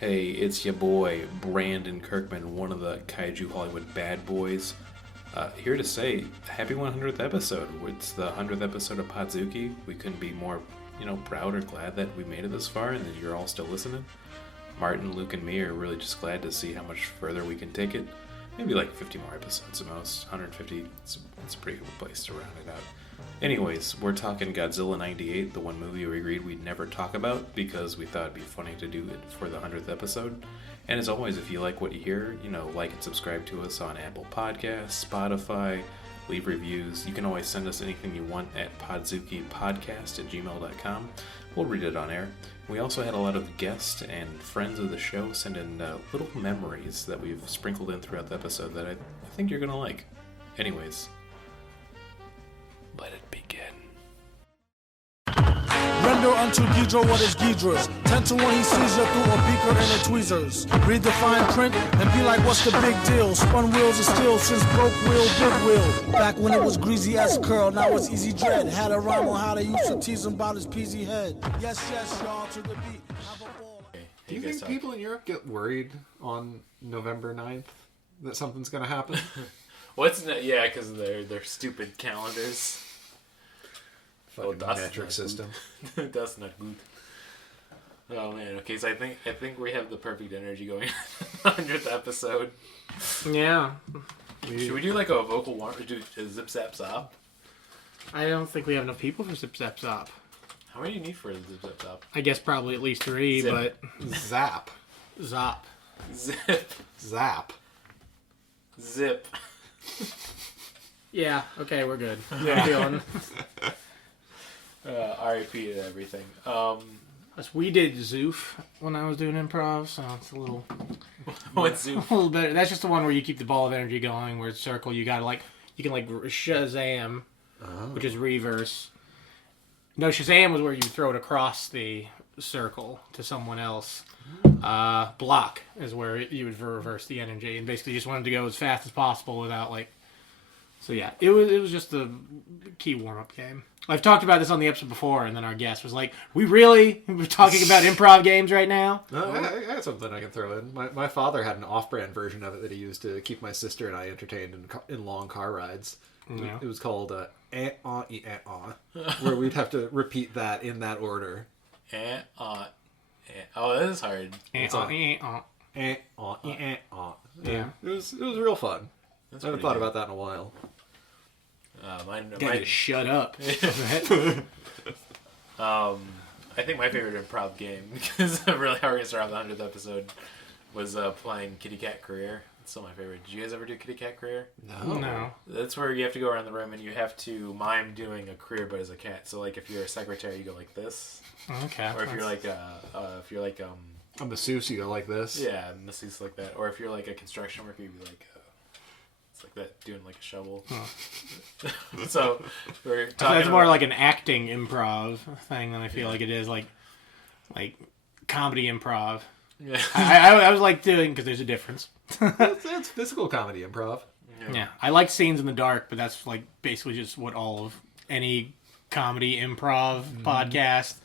Hey, it's your boy, Brandon Kirkman, one of the Kaiju Hollywood Bad Boys. Here to say, happy 100th episode. It's the 100th episode of Podzooky. We couldn't be more, proud or glad that we made it this far and that you're all still listening. Martin, Luke, and me are really just glad to see how much further we can take it. Maybe like 50 more episodes at most. 150, it's a pretty good place to round it out. Anyways, we're talking Godzilla 98, the one movie we agreed we'd never talk about because we thought it'd be funny to do it for the 100th episode. And as always, if you like what you hear, like and subscribe to us on Apple Podcasts, Spotify, leave reviews. You can always send us anything you want at podzookypodcast@gmail.com. We'll read it on air. We also had a lot of guests and friends of the show send in little memories that we've sprinkled in throughout the episode that I think you're going to like. Anyways, let it begin. Render unto Ghidra what is Ghidra's. 10 to 1 he sees you through a beaker and a tweezers. Read the fine print and be like, what's the big deal? Spun wheels of steel since broke wheel, big wheel. Back when it was greasy as curl, now it's easy dread. Had a rhyme on how they used to tease him about his peasy head. Yes, y'all, to the beat. Have a ball. Do you think people in Europe get worried on November 9th that something's going to happen? Yeah, because of their stupid calendars. Metric system. That's not good. Oh man. Okay, so I think we have the perfect energy going. 100th episode. Yeah. Should we do like a vocal warm or do a zip zap zop? I don't think we have enough people for Zip Zap Zop. How many do you need for a zip zap zop? I guess probably at least 3, Zip. but Zap. Zop. Zip. Zap. Zip. Yeah, okay, we're good. Yeah. I'm feeling. R.I.P. to everything. We did Zoof when I was doing improv, so it's a little What's a Zoof? little better. That's just the one where you keep the ball of energy going, where it's circle. You can Shazam, which is reverse. No, Shazam was where you throw it across the circle to someone else. Block is where you would reverse the energy, and basically just wanted to go as fast as possible without So yeah, it was just a key warm-up game. I've talked about this on the episode before, and then our guest was like, we're talking about improv games right now? No, I got something I can throw in. My father had an off-brand version of it that he used to keep my sister and I entertained in long car rides. Yeah. It was called where we'd have to repeat that in that order. Oh, that is hard. Yeah. Yeah. It was real fun. That's I haven't thought about that in a while. Mine. Shut up. I think my favorite improv game, because I'm really hard to start off the 100th episode, was playing Kitty Cat Career. It's still my favorite. Did you guys ever do Kitty Cat Career? No. That's where you have to go around the room and you have to mime doing a career, but as a cat. So like if you're a secretary, you go like this. Okay. Or if you're like a masseuse, you go like this. yeah, masseuse like that. Or if you're like a construction worker, you'd be like. It's like that, doing like a shovel. Huh. So we're talking. That's more like an acting improv thing than I feel like it is like comedy improv. Yeah. I was like doing because there's a difference. It's physical comedy improv. Yeah, I like scenes in the dark, but that's like basically just what all of any comedy improv podcast.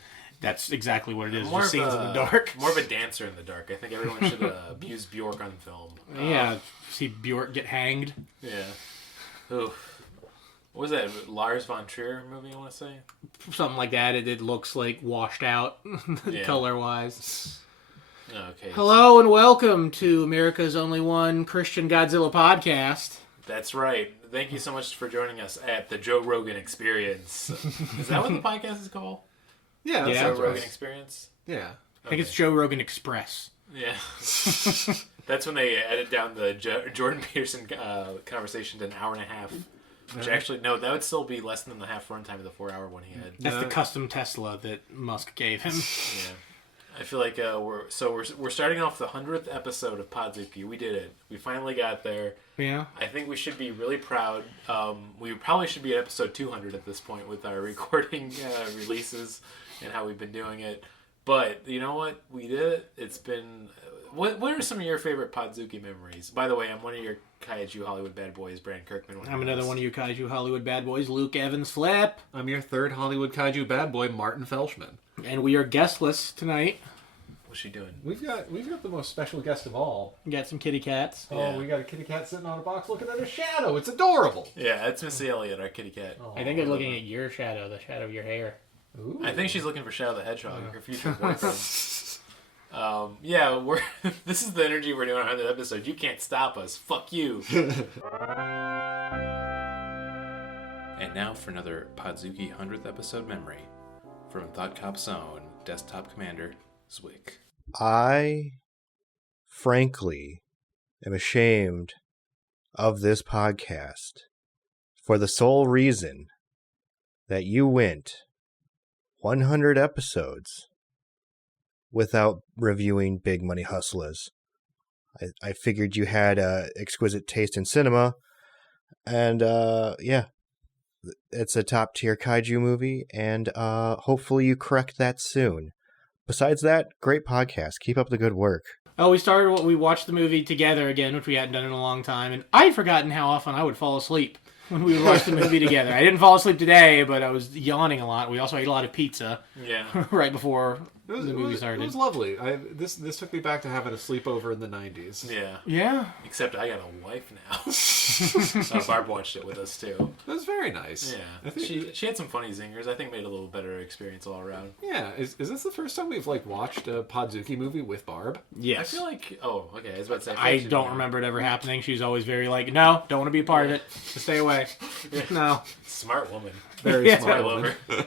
That's exactly what it is. Just scenes in the dark. More of a dancer in the dark. I think everyone should use Bjork on film. Yeah, see Bjork get hanged. Yeah. Ooh. What was that? Lars von Trier movie, I want to say? Something like that. It looks like washed out color-wise. Okay. Hello and welcome to America's only one Christian Godzilla podcast. That's right. Thank you so much for joining us at the Joe Rogan Experience. Is that what the podcast is called? Yeah, Yeah. Joe that's Rogan right. Experience? Yeah. I think it's Joe Rogan Express. Yeah. That's when they edit down the Jordan Peterson conversation to an hour and a half. Which actually, no, that would still be less than the half runtime of the 4-hour one he had. That's the custom Tesla that Musk gave him. Yeah. I feel like we're starting off the 100th episode of Podzooky. We did it. We finally got there. Yeah. I think we should be really proud. We probably should be at episode 200 at this point with our recording releases and how we've been doing it. But you know what? We did it. It's been... What are some of your favorite Podzooky memories? By the way, I'm one of your Kaiju Hollywood Bad Boys, Brandon Kirkman. I'm another one of your Kaiju Hollywood Bad Boys, Luke Evans Flip. I'm your third Hollywood Kaiju Bad Boy, Martin Felshman. And we are guestless tonight. What's she doing? We've got the most special guest of all. You got some kitty cats. Oh, Yeah. we got a kitty cat sitting on a box looking at a shadow. It's adorable. Yeah, that's Missy Elliott, our kitty cat. I think they're looking at your shadow, the shadow of your hair. Ooh. I think she's looking for Shadow the Hedgehog, her future boyfriend. Yeah, this is the energy we're doing on the episode. You can't stop us. Fuck you. And now for another Podzooky 100th episode memory from Thought Cop's own desktop commander, Zwick. I, frankly, am ashamed of this podcast for the sole reason that you went 100 episodes without reviewing Big Money Hustlers. I figured you had exquisite taste in cinema, and yeah, it's a top-tier kaiju movie, and hopefully you correct that soon. Besides that, great podcast. Keep up the good work. Oh, we watched the movie together again, which we hadn't done in a long time, and I had forgotten how often I would fall asleep when we would watch the movie together. I didn't fall asleep today, but I was yawning a lot. We also ate a lot of pizza Yeah. right before the movie started. It was lovely. This took me back to having a sleepover in the 90s. Yeah. Yeah. Except I got a wife now. Barb watched it with us too. It was very nice. Yeah. I think She had some funny zingers. I think made it a little better experience all around. Yeah, is this the first time we've watched a Podzooky movie with Barb? Yes. I feel like I was about to say I don't remember it ever happening. She's always very like, no, don't want to be a part of it. Just stay away. No. Smart woman. Very Yeah. smart I love woman. her.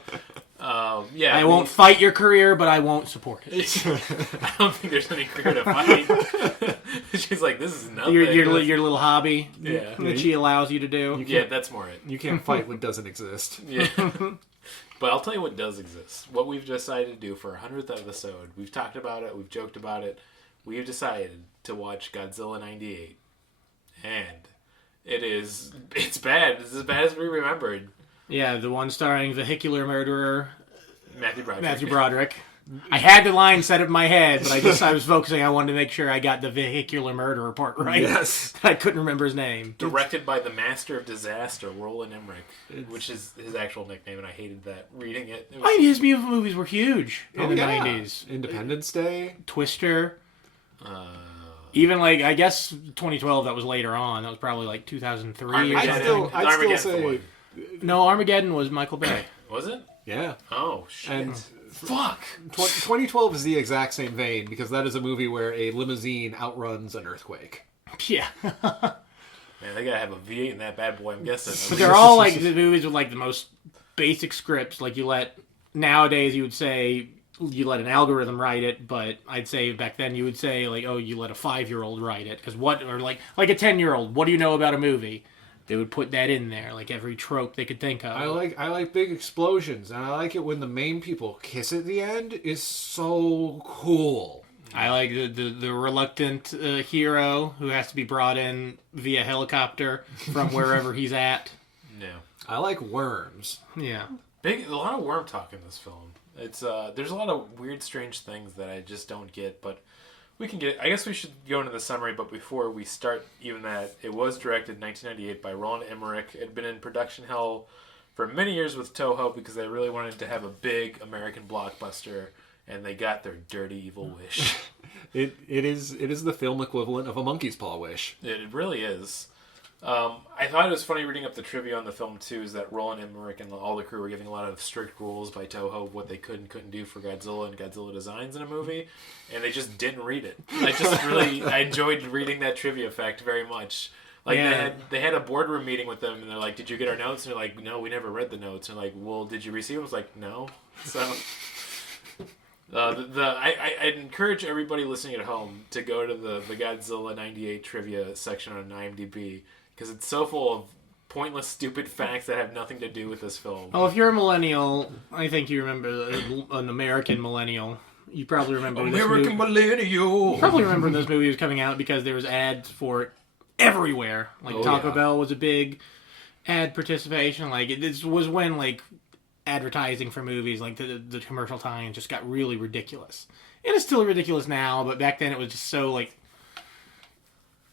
Yeah. I won't fight your career, but I won't support it. I don't think there's any career to fight. She's like, this is nothing. Your little hobby Yeah. that she allows you to do. Yeah, that's more it. You can't fight what doesn't exist. Yeah. But I'll tell you what does exist. What we've decided to do for our 100th episode. We've talked about it. We've joked about it. We've decided to watch Godzilla 98. And it's bad. It's as bad as we remembered. Yeah, the one starring vehicular murderer Matthew Broderick. Broderick. I had the line set up in my head, but I was focusing. I wanted to make sure I got the vehicular murderer part right. Yes. I couldn't remember his name. Directed by the master of disaster, Roland Emmerich, which is his actual nickname, and I hated that reading it. It was- I mean, his movies were huge in the yeah. 90s. Independence Day. Twister. Even I guess 2012. That was later on. That was probably 2003. Or Armageddon. something. I'd still Armageddon's the say one. No, Armageddon was Michael Bay. Was it? yeah. Oh, shit. And Fuck. 2012 is the exact same vein because that is a movie where a limousine outruns an earthquake. Yeah. Man, they gotta have a V8 in that bad boy, I'm guessing. But they're all the movies with the most basic scripts. Nowadays you would say you let an algorithm write it, but I'd say back then you would say you let a 5-year-old write it because or like a 10-year-old. What do you know about a movie? They would put that in there, every trope they could think of. I like big explosions, and I like it when the main people kiss at the end is so cool. I like the reluctant hero who has to be brought in via helicopter from wherever he's at. Yeah. I like worms. Yeah. A lot of worm talk in this film. It's there's a lot of weird, strange things that I just don't get, but we can get. I guess we should go into the summary, but before we start, even that, it was directed in 1998 by Roland Emmerich. It had been in production hell for many years with Toho because they really wanted to have a big American blockbuster, and they got their dirty, evil wish. It is the film equivalent of a monkey's paw wish. It really is. I thought it was funny reading up the trivia on the film too, is that Roland Emmerich and all the crew were giving a lot of strict rules by Toho of what they could and couldn't do for Godzilla and Godzilla designs in a movie, and they just didn't read it. I enjoyed reading that trivia fact very much. They had a boardroom meeting with them, and they're like, "Did you get our notes?" And they're like, "No, we never read the notes." And they're like, "Well, did you receive them?" I was like, "No." So. I'd encourage everybody listening at home to go to the Godzilla 98 trivia section on IMDb because it's so full of pointless, stupid facts that have nothing to do with this film. Oh, if you're a millennial, I think you remember an American millennial. You probably remember American millennial. You probably remember when this movie was coming out because there was ads for it everywhere. Taco Bell was a big ad participation. This was when advertising for movies, the commercial tie-in just got really ridiculous. And it's still ridiculous now, but back then it was just so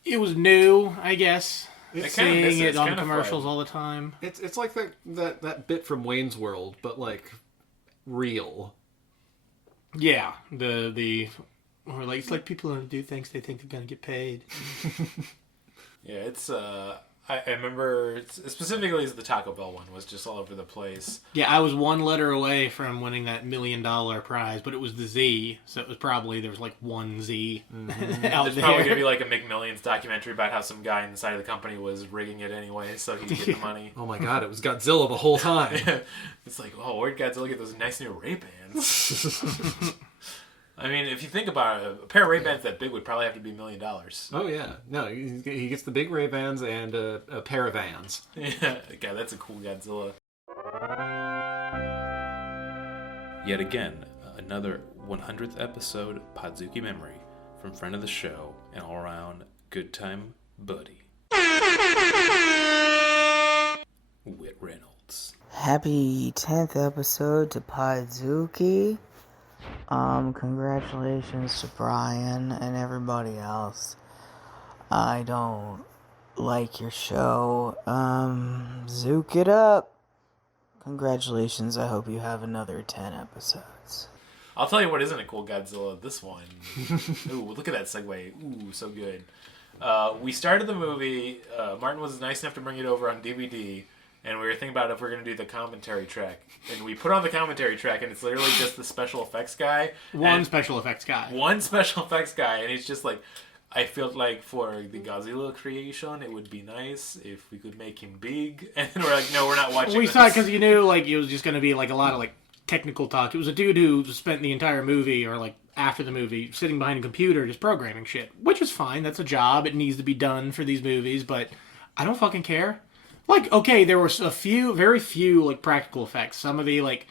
it was new, I guess. Seeing it on commercials all the time. It's like that bit from Wayne's World, but real. Yeah, the Or like it's like people don't do things they think they're gonna get paid. Yeah, it's I remember specifically the Taco Bell one was just all over the place. Yeah, I was one letter away from winning that $1 million prize, but it was the Z, so it was probably there was like one Z out There's there. probably gonna be like a McMillions documentary about how some guy inside of the company was rigging it anyway so he could get the money. Oh my god, it was Godzilla the whole time. It's like, oh, where'd Godzilla get those nice new Ray-Bans? I mean, if you think about it, a pair of Ray-Bans that big would probably have to be $1 million. Oh yeah, no, he gets the big Ray-Bans and a pair of Vans. Yeah, God, that's a cool Godzilla. Yet again, another 100th episode Podzooky memory from friend of the show and all-around good time buddy, Whit Reynolds. Happy 10th episode to Podzooky. Congratulations to Brian and everybody else. I don't like your show. Zook it up. Congratulations, I hope you have another 10 episodes. I'll tell you what isn't a cool Godzilla, this one. Ooh, look at that segue. Ooh, so good. We started the movie, Martin was nice enough to bring it over on DVD, and we were thinking about if we're going to do the commentary track. And we put on the commentary track, and it's literally just the special effects guy. One special effects guy, and he's just like, I felt like for the Godzilla creation, it would be nice if we could make him big. And then we're like, no, we're not watching We this. thought because you knew like it was just going to be like a lot of like technical talk. It was a dude who spent the entire movie or like after the movie sitting behind a computer just programming shit, which is fine. That's a job. It needs to be done for these movies, but I don't fucking care. Like, okay, there were very few like practical effects. Some of the like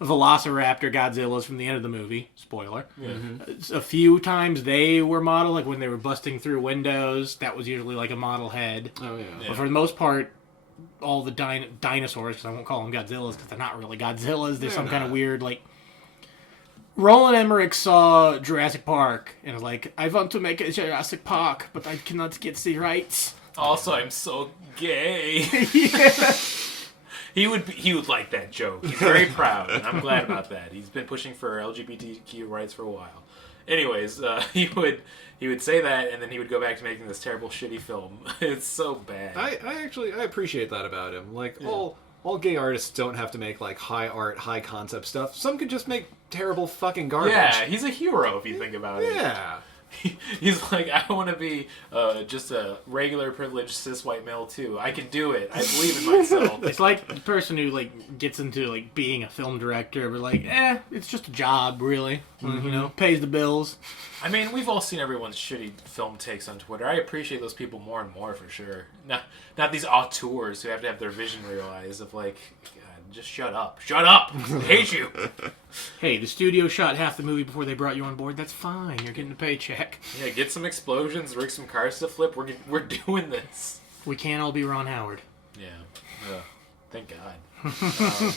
Velociraptor Godzillas from the end of the movie. Spoiler. Mm-hmm. A few times they were modeled, like when they were busting through windows. That was usually like a model head. Oh yeah. But for the most part, all the dinosaurs, because I won't call them Godzillas because they're not really Godzillas. They're some kind of weird like. Roland Emmerich saw Jurassic Park and was like, I want to make a Jurassic Park, but I cannot get the rights. Also, I'm so gay. He would like that joke. He's very proud, and I'm glad about that. He's been pushing for LGBTQ rights for a while. Anyways, he would say that, and then he would go back to making this terrible, shitty film. It's so bad. I appreciate that about him. Like all gay artists don't have to make like high art, high concept stuff. Some could just make terrible fucking garbage. Yeah, he's a hero if you think about it. Yeah. He's like, I want to be just a regular privileged cis white male too. I can do it. I believe in myself. It's like the person who like gets into like being a film director, but like, it's just a job, really. Mm-hmm. You know, pays the bills. I mean, we've all seen everyone's shitty film takes on Twitter. I appreciate those people more and more for sure. Not these auteurs who have to have their vision realized of like, God, just shut up. Shut up! I hate you! Hey, the studio shot half the movie before they brought you on board. That's fine. You're getting a paycheck. Yeah, get some explosions, rig some cars to flip. We're doing this. We can't all be Ron Howard. Yeah. Thank God.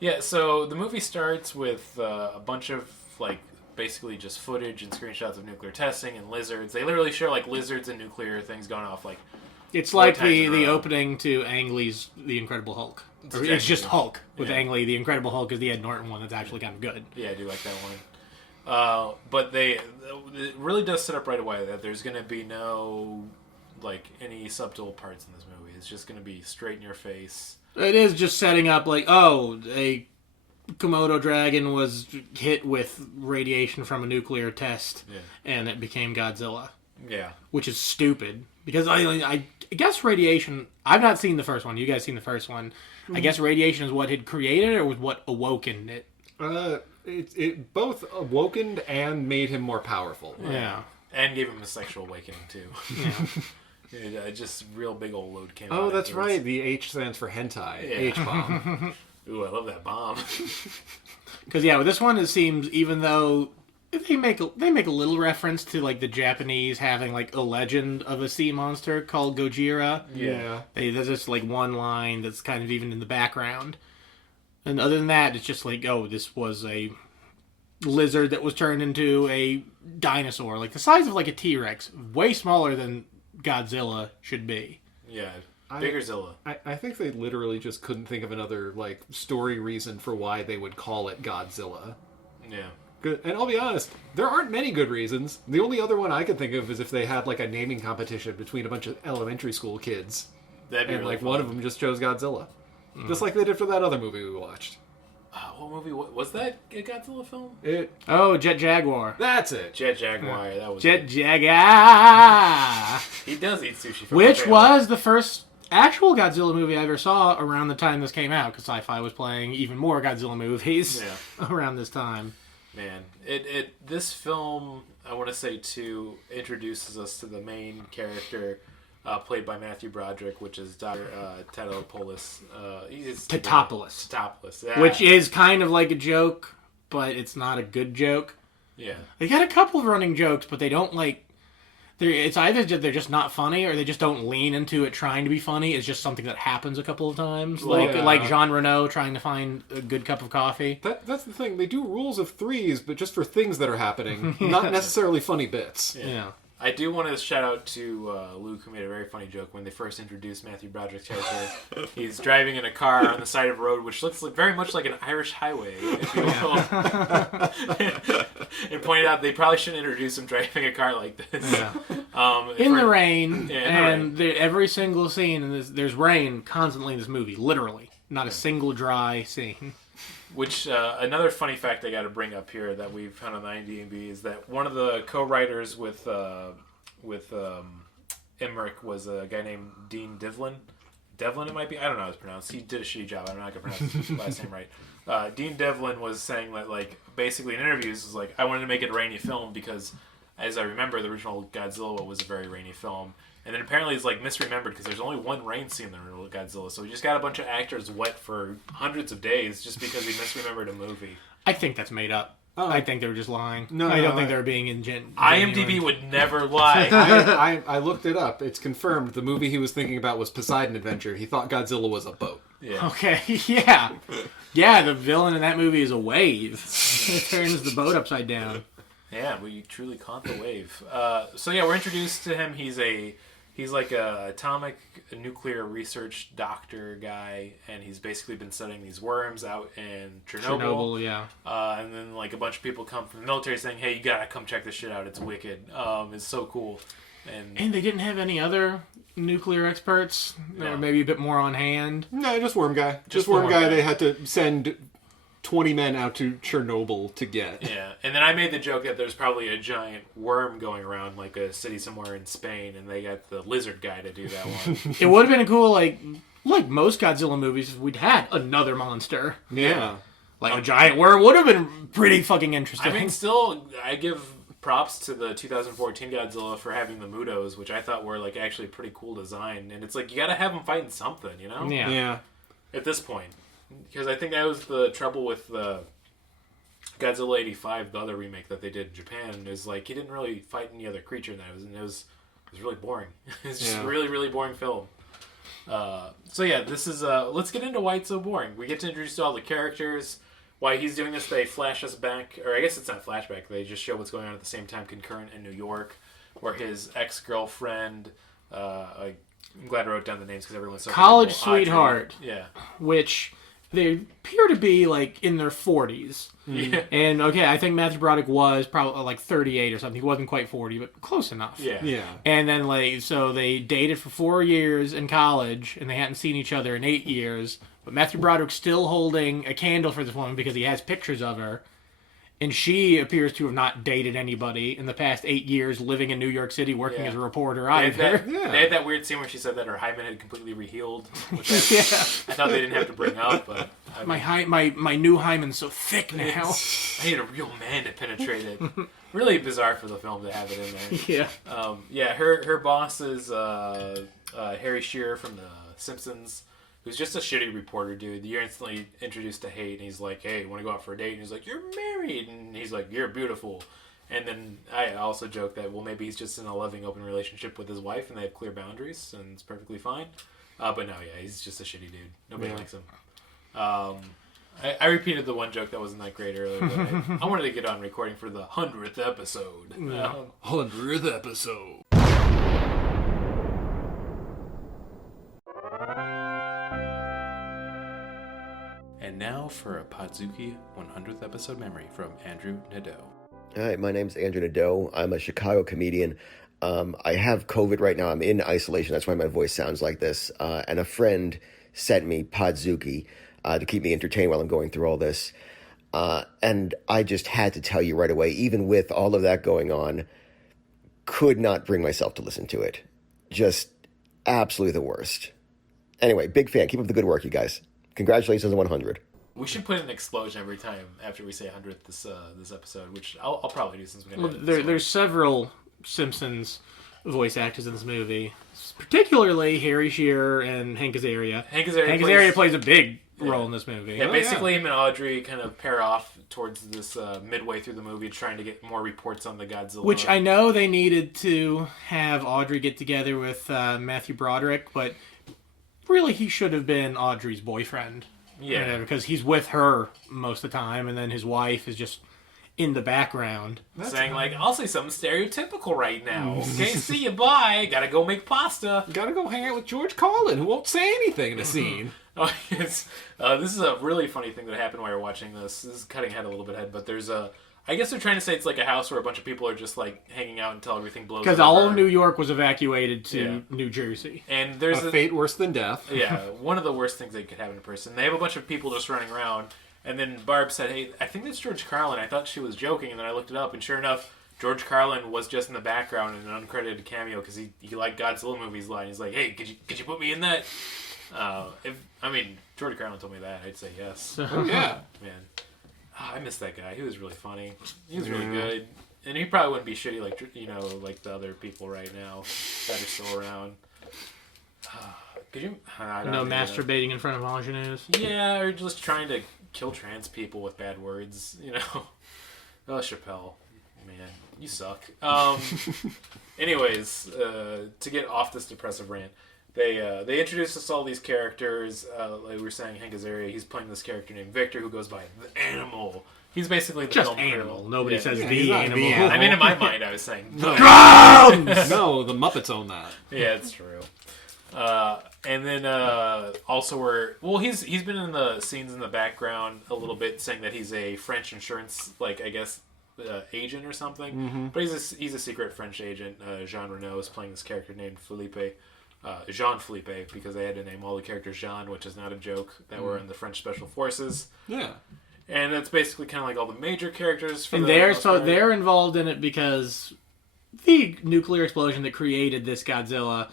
Yeah, so the movie starts with a bunch of, like, basically just footage and screenshots of nuclear testing and lizards. They literally show, like, lizards and nuclear things going off, like... It's like the opening to Ang Lee's The Incredible Hulk. It's just Hulk with Ang Lee. The Incredible Hulk is the Ed Norton one that's actually kind of good. Yeah, I do like that one. But it really does set up right away that there's going to be no, like, any subtle parts in this movie. It's just going to be straight in your face. It is just setting up, like, a Komodo dragon was hit with radiation from a nuclear test, and it became Godzilla. Yeah. Which is stupid. Because I guess radiation... I've not seen the first one. You guys seen the first one. I guess radiation is what had created it or was what awoken it? It both awokened and made him more powerful. Yeah. And gave him a sexual awakening, too. Yeah. Just real big old load came out. Oh, that's right. The H stands for hentai. Yeah. H-bomb. Ooh, I love that bomb. Because, with this one, it seems, even though... They make a little reference to like the Japanese having like a legend of a sea monster called Gojira. Yeah. There's just like one line that's kind of even in the background. And other than that, it's just like, oh, this was a lizard that was turned into a dinosaur. Like the size of like a T-Rex. Way smaller than Godzilla should be. Yeah. Biggerzilla. I think they literally just couldn't think of another like story reason for why they would call it Godzilla. Yeah. Good. And I'll be honest, there aren't many good reasons. The only other one I could think of is if they had like a naming competition between a bunch of elementary school kids. That'd be And really like fun. one of them just chose Godzilla. Just like they did for that other movie we watched. What movie was that? A Godzilla film? Oh, Jet Jaguar. That's it. Jet Jaguar. That was Jet it. Jaguar. He does eat sushi. From Which Hokkaido. was the first actual Godzilla movie I ever saw around the time this came out, because Sci-Fi was playing even more Godzilla movies around this time. Man, this film, I want to say too, introduces us to the main character, played by Matthew Broderick, which is Dr. Tatopoulos. Tatopoulos. Yeah. Which is kind of like a joke, but it's not a good joke. Yeah. They got a couple of running jokes, but they don't like... It's either they're just not funny, or they just don't lean into it trying to be funny. It's just something that happens a couple of times. Like Jean Reno trying to find a good cup of coffee. That's the thing. They do rules of threes, but just for things that are happening, not necessarily funny bits. Yeah. I do want to shout out to Luke, who made a very funny joke when they first introduced Matthew Broderick's character. He's driving in a car on the side of a road, which looks very much like an Irish highway, if you will. And pointed out they probably shouldn't introduce him driving a car like this. Yeah. In the rain, Yeah, and every single scene in this, there's rain constantly in this movie, literally. Not a single dry scene. Which, another funny fact I got to bring up here that we've found on the IMDb is that one of the co-writers with Emmerich was a guy named Dean Devlin. Devlin, it might be. I don't know how it's pronounced. He did a shitty job. I'm not going to pronounce his last name right. Dean Devlin was saying that, like, basically in interviews, is like, I wanted to make it a rainy film because, as I remember, the original Godzilla was a very rainy film. And then apparently it's like misremembered because there's only one rain scene in the original Godzilla. So we just got a bunch of actors wet for hundreds of days just because he misremembered a movie. I think that's made up. I think they were just lying. I don't think they were being genuine. IMDb would never lie. I looked it up. It's confirmed. The movie he was thinking about was Poseidon Adventure. He thought Godzilla was a boat. Yeah. Okay, yeah. Yeah, the villain in that movie is a wave. It turns the boat upside down. Yeah, we truly caught the wave. So yeah, we're introduced to him. He's like a atomic nuclear research doctor guy, and he's basically been studying these worms out in Chernobyl. Yeah. And then like a bunch of people come from the military saying, "Hey, you gotta come check this shit out. It's wicked. It's so cool." And they didn't have any other nuclear experts, No. or maybe a bit more on hand. No, just Worm Guy. Just Worm Guy. They had to send 20 men out to Chernobyl to get. Yeah, and then I made the joke that there's probably a giant worm going around like a city somewhere in Spain, and they got the lizard guy to do that one. It would have been a cool, like most Godzilla movies, if we'd had another monster. Yeah. Like a giant worm would have been pretty fucking interesting. I mean, still, I give props to the 2014 Godzilla for having the Mutos, which I thought were like actually a pretty cool design. And it's like you got to have them fighting something, you know? Yeah. At this point, because I think that was the trouble with the Godzilla 85, the other remake that they did in Japan, is like he didn't really fight any other creature in that. It was really boring. It's just a really, really boring film. So yeah, this is let's get into why it's so boring. We get to introduce all the characters. Why he's doing this, they flash us back, or I guess it's not flashback, they just show what's going on at the same time concurrent in New York, where his ex-girlfriend, I'm glad I wrote down the names because everyone's so College beautiful. Audrey. sweetheart. Yeah. Which they appear to be like in their 40s. Yeah. And okay, I think Matthew Broderick was probably like 38 or something. He wasn't quite 40, but close enough. Yeah. And then like so they dated for 4 years in college, and they hadn't seen each other in 8 years. But Matthew Broderick's still holding a candle for this woman because he has pictures of her. And she appears to have not dated anybody in the past 8 years, living in New York City, working as a reporter either. They had that weird scene where she said that her hymen had completely rehealed, which I thought they didn't have to bring up. But I mean, my new hymen's so thick now. I need a real man to penetrate it. Really bizarre for the film to have it in there. Her boss is Harry Shearer from The Simpsons, who's just a shitty reporter dude. You're instantly introduced to hate, and he's like, "Hey, want to go out for a date?" And he's like, "You're married," and he's like, "You're beautiful." And then I also joke that, well, maybe he's just in a loving, open relationship with his wife, and they have clear boundaries, and it's perfectly fine. But no, yeah, he's just a shitty dude. Nobody likes him. I repeated the one joke that wasn't that great earlier, but I wanted to get on recording for the 100th episode. 100th episode. And now for a Podzooky 100th episode memory from Andrew Nadeau. Hi, my name's Andrew Nadeau. I'm a Chicago comedian. I have COVID right now. I'm in isolation. That's why my voice sounds like this. And a friend sent me Podzooky to keep me entertained while I'm going through all this. And I just had to tell you right away, even with all of that going on, could not bring myself to listen to it. Just absolutely the worst. Anyway, big fan. Keep up the good work, you guys. Congratulations on 100. We should put an explosion every time after we say 100th this episode, which I'll probably do since we're going to There's several Simpsons voice actors in this movie, particularly Harry Shearer and Hank Azaria. Hank Azaria plays a big role in this movie. Yeah, basically him and Audrey kind of pair off towards this midway through the movie, trying to get more reports on the Godzilla. Which I know they needed to have Audrey get together with Matthew Broderick, but really he should have been Audrey's boyfriend. Yeah. Because he's with her most of the time, and then his wife is just in the background. Saying, like, I'll say something stereotypical right now. Okay, see you, bye. Gotta go make pasta. Gotta go hang out with George Carlin, who won't say anything in a scene. Oh, this is a really funny thing that happened while you're watching this. This is cutting ahead a little bit ahead, but there's I guess they're trying to say it's like a house where a bunch of people are just like hanging out until everything blows over. Because all of New York was evacuated to New Jersey. And there's a fate worse than death. Yeah, one of the worst things that could happen to a person. They have a bunch of people just running around, and then Barb said, "Hey, I think that's George Carlin." I thought she was joking, and then I looked it up, and sure enough, George Carlin was just in the background in an uncredited cameo because he liked Godzilla movies a lot. He's like, "Hey, could you put me in that?" George Carlin told me that, I'd say yes. Oh yeah, man. I miss that guy. He was really funny. He was really good. And he probably wouldn't be shitty like the other people right now that are still around. Could you? No masturbating in front of ingenues? Yeah, or just trying to kill trans people with bad words, Oh, Chappelle. Man, you suck. Anyways, to get off this depressive rant, they introduced us all these characters. Like we were saying, Hank Azaria, he's playing this character named Victor, who goes by the Animal. He's basically the just film animal. criminal. Nobody says the animal. I mean, in my mind, I was saying no, the Muppets own that. Yeah, it's true. And then also he's been in the scenes in the background a little bit, saying that he's a French insurance, agent or something. Mm-hmm. But he's a secret French agent. Jean Reno is playing this character named Philippe. Jean Philippe, because they had to name all the characters Jean, which is not a joke, that were in the French Special Forces. Yeah. And that's basically kind of like all the major characters. They're involved in it because the nuclear explosion that created this Godzilla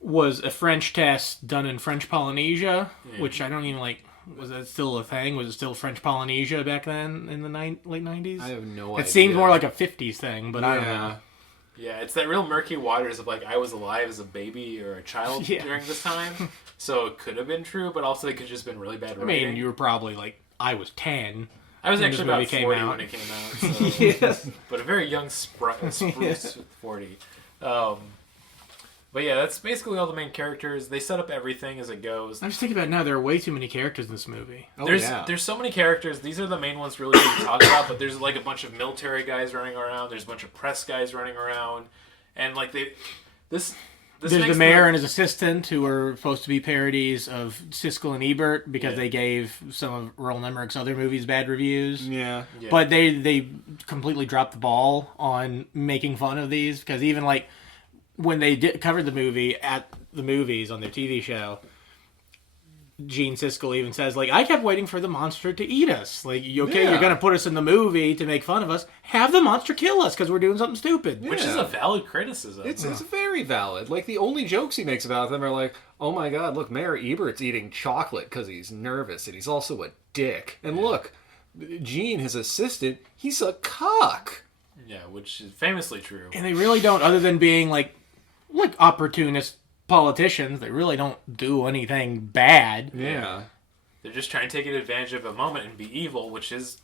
was a French test done in French Polynesia, which I don't even like. Was that still a thing? Was it still French Polynesia back then in the late 90s? I have no idea. It seemed more like a 50s thing, but I don't know. Yeah, it's that real murky waters of I was alive as a baby or a child during this time, so it could have been true, but also it could have just been really bad writing. I mean, you were probably I was 10. I was actually about 40 when it came out. So, yes. But a very young spruce 40. But yeah, that's basically all the main characters. They set up everything as it goes. I'm just thinking about it now, there are way too many characters in this movie. There's so many characters. These are the main ones really to talk about, but there's a bunch of military guys running around. There's a bunch of press guys running around. And there's the mayor and his assistant, who are supposed to be parodies of Siskel and Ebert because they gave some of Roland Emmerich's other movies bad reviews. Yeah. But they completely dropped the ball on making fun of these, because even when they covered the movie at the movies on their TV show, Gene Siskel even says, I kept waiting for the monster to eat us. You're going to put us in the movie to make fun of us. Have the monster kill us because we're doing something stupid. Which is a valid criticism. It's very valid. The only jokes he makes about them are oh my god, look, Mayor Ebert's eating chocolate because he's nervous, and he's also a dick. And look, Gene, his assistant, he's a cock. Yeah, which is famously true. And they really don't, other than being opportunist politicians, they really don't do anything bad. Yeah. They're just trying to take advantage of a moment and be evil, which is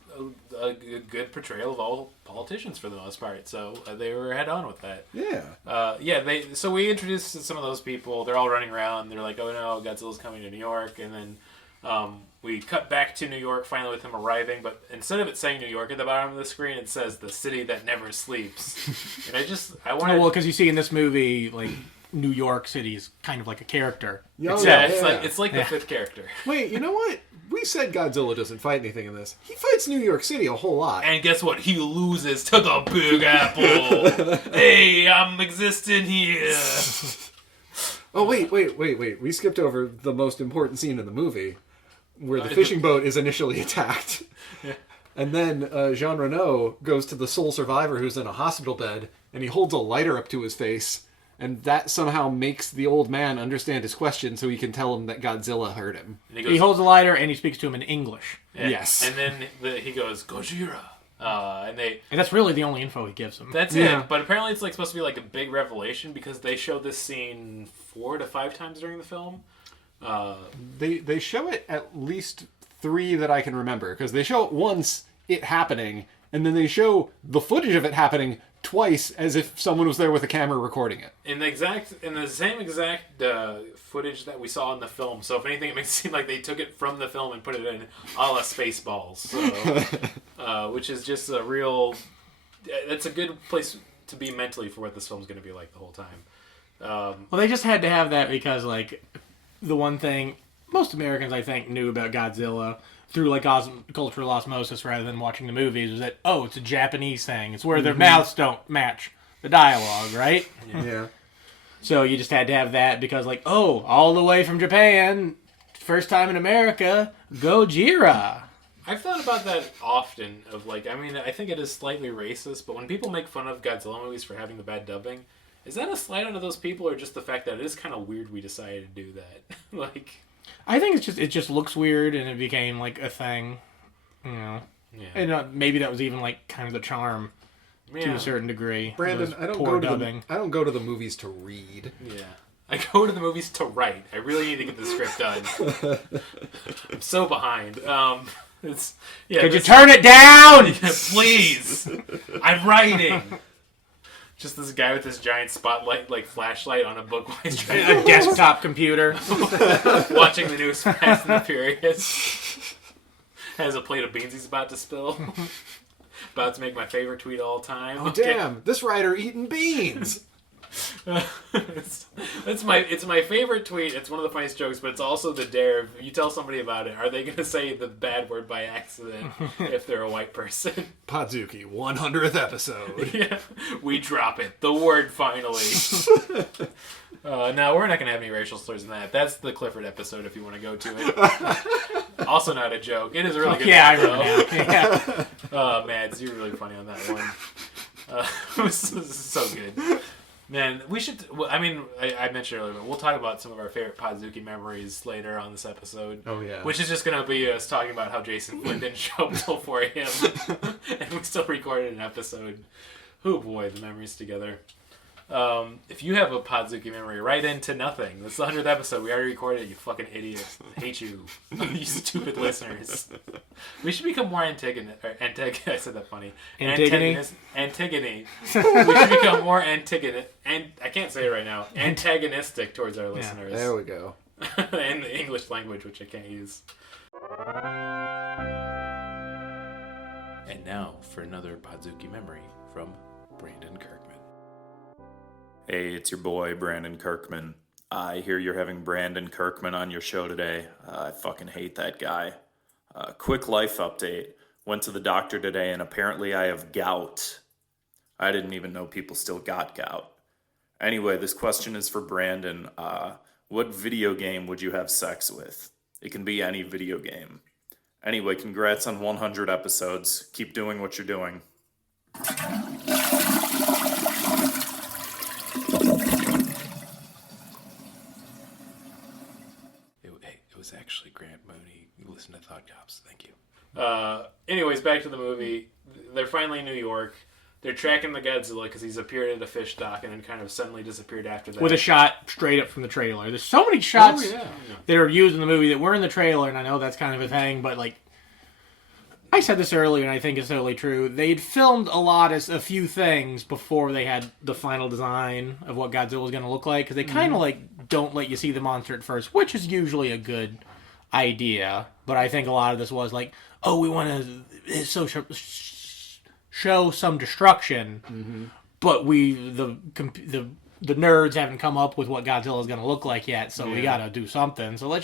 a good portrayal of all politicians for the most part. So they were head on with that. Yeah. So we introduced some of those people. They're all running around. They're like, oh no, Godzilla's coming to New York. And then we cut back to New York finally with him arriving. But instead of it saying New York at the bottom of the screen, it says the city that never sleeps. And I wanted... Well, because you see in this movie, New York City is kind of like a character. It's like the fifth character. Wait, you know what? we said Godzilla doesn't fight anything in this. He fights New York City a whole lot. And guess what? He loses to the Big Apple. Hey, I'm existing here. Oh, wait. We skipped over the most important scene in the movie, where the fishing boat is initially attacked. Yeah. And then Jean Reno goes to the sole survivor who's in a hospital bed, and he holds a lighter up to his face, and that somehow makes the old man understand his question so he can tell him that Godzilla hurt him. He holds a lighter, and he speaks to him in English. Yeah. Yes. And then he goes, Gojira. And that's really the only info he gives him. That's it. But apparently it's like supposed to be like a big revelation because they show this scene 4 to 5 times during the film. They show it at least 3 that I can remember, because they show it once, it happening, and then they show the footage of it happening twice as if someone was there with a camera recording it. In the same exact footage that we saw in the film. So if anything, it makes it seem like they took it from the film and put it in a la Spaceballs. So, which is just a real... That's a good place to be mentally for what this film's going to be like the whole time. Well, they just had to have that because, like, the one thing most Americans, I think, knew about Godzilla through, like, cultural osmosis rather than watching the movies was that, oh, it's a Japanese thing. It's where their mouths don't match the dialogue, right? Yeah. So you just had to have that because, like, oh, all the way from Japan, first time in America, Gojira. I've thought about that often, of like, I mean, I think it is slightly racist, but when people make fun of Godzilla movies for having the bad dubbing, is that a slight onto those people or just the fact that it is kind of weird we decided to do that? Like... I think it just looks weird and it became, like, a thing, you know. Yeah. And maybe that was even, like, kind of the charm to a certain degree. Brandon, I don't go to the movies to read. Yeah. I go to the movies to write. I really need to get the script done. I'm so behind. Could you turn it down? Please. I'm writing. Just this guy with this giant spotlight, like flashlight on a book while he's trying a desktop computer. Watching the newest Fast and the Furious. Has a plate of beans he's about to spill. About to make my favorite tweet of all time. Oh, damn. This writer eating beans. It's my favorite tweet. It's one of the funniest jokes, but it's also the dare. If you tell somebody about it, are they going to say the bad word by accident if they're a white person? Podzooky, 100th episode. Yeah, we drop it. The word finally. No, we're not going to have any racial slurs in that. That's the Clifford episode if you want to go to it. Also not a joke. It is a really good I remember. Yeah. Mads, you're really funny on that one. This is so good. Man, we should... I mean, I mentioned earlier, but we'll talk about some of our favorite Podzooky memories later on this episode. Oh, yeah. Which is just going to be us talking about how Jason Flynn didn't show up until 4 a.m. and we still recorded an episode. Oh, boy, the memories together. If you have a Podzooky memory, write into nothing. This is the 100th episode. We already recorded it, you fucking idiot. I hate you. You stupid listeners. We should become more Antigone. I said that funny. Antigone? Antigone. We should become more Antigone. And I can't say it right now. Antagonistic towards our listeners. There we go. In the English language, which I can't use. And now for another Podzooky memory from Brandon Kirkman. Hey, it's your boy, Brandon Kirkman. I hear you're having Brandon Kirkman on your show today. I fucking hate that guy. Quick life update. Went to the doctor today and apparently I have gout. I didn't even know people still got gout. Anyway, this question is for Brandon. What video game would you have sex with? It can be any video game. Anyway, congrats on 100 episodes. Keep doing what you're doing. It was actually Grant Mooney. You listen to Thought Cops. Thank you. Anyways, back to the movie. They're finally in New York. They're tracking the Godzilla because he's appeared at a fish dock and then kind of suddenly disappeared after that. With a shot straight up from the trailer. There's so many shots that are used in the movie that were in the trailer, and I know that's kind of a thing, but like, I said this earlier, and I think it's totally true. They'd filmed a few things before they had the final design of what Godzilla was going to look like, because they kind of like don't let you see the monster at first, which is usually a good idea. But I think a lot of this was like, oh, we want to show some destruction, but the the nerds haven't come up with what Godzilla's going to look like yet, so we got to do something. So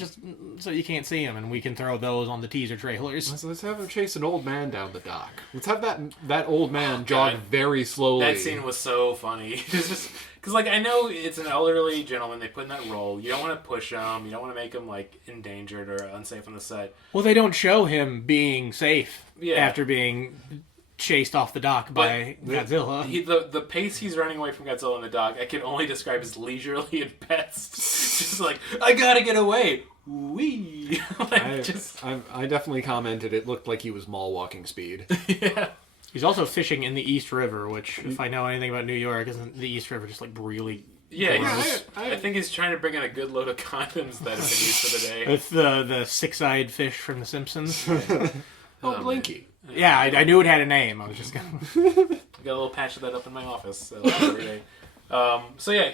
so you can't see him, and we can throw those on the teaser trailers. So let's have him chase an old man down the dock. Let's have that old man jog very slowly. That scene was so funny. Because, like, I know it's an elderly gentleman they put in that role. You don't want to push him. You don't want to make him, like, endangered or unsafe on the set. Well, they don't show him being safe Yeah. after being chased off the dock by Godzilla. The pace he's running away from Godzilla in the dock, I can only describe as leisurely at best. Just like, I gotta get away. Wee. I definitely commented it looked like he was mall walking speed. Yeah. He's also fishing in the East River, which, if I know anything about New York, isn't the East River just like really... Yeah, I think he's trying to bring in a good load of condoms that have been used for the day. With the six-eyed fish from The Simpsons. Blinky. Yeah, I knew it had a name. I was just gonna... I got a little patch of that up in my office every day. So yeah,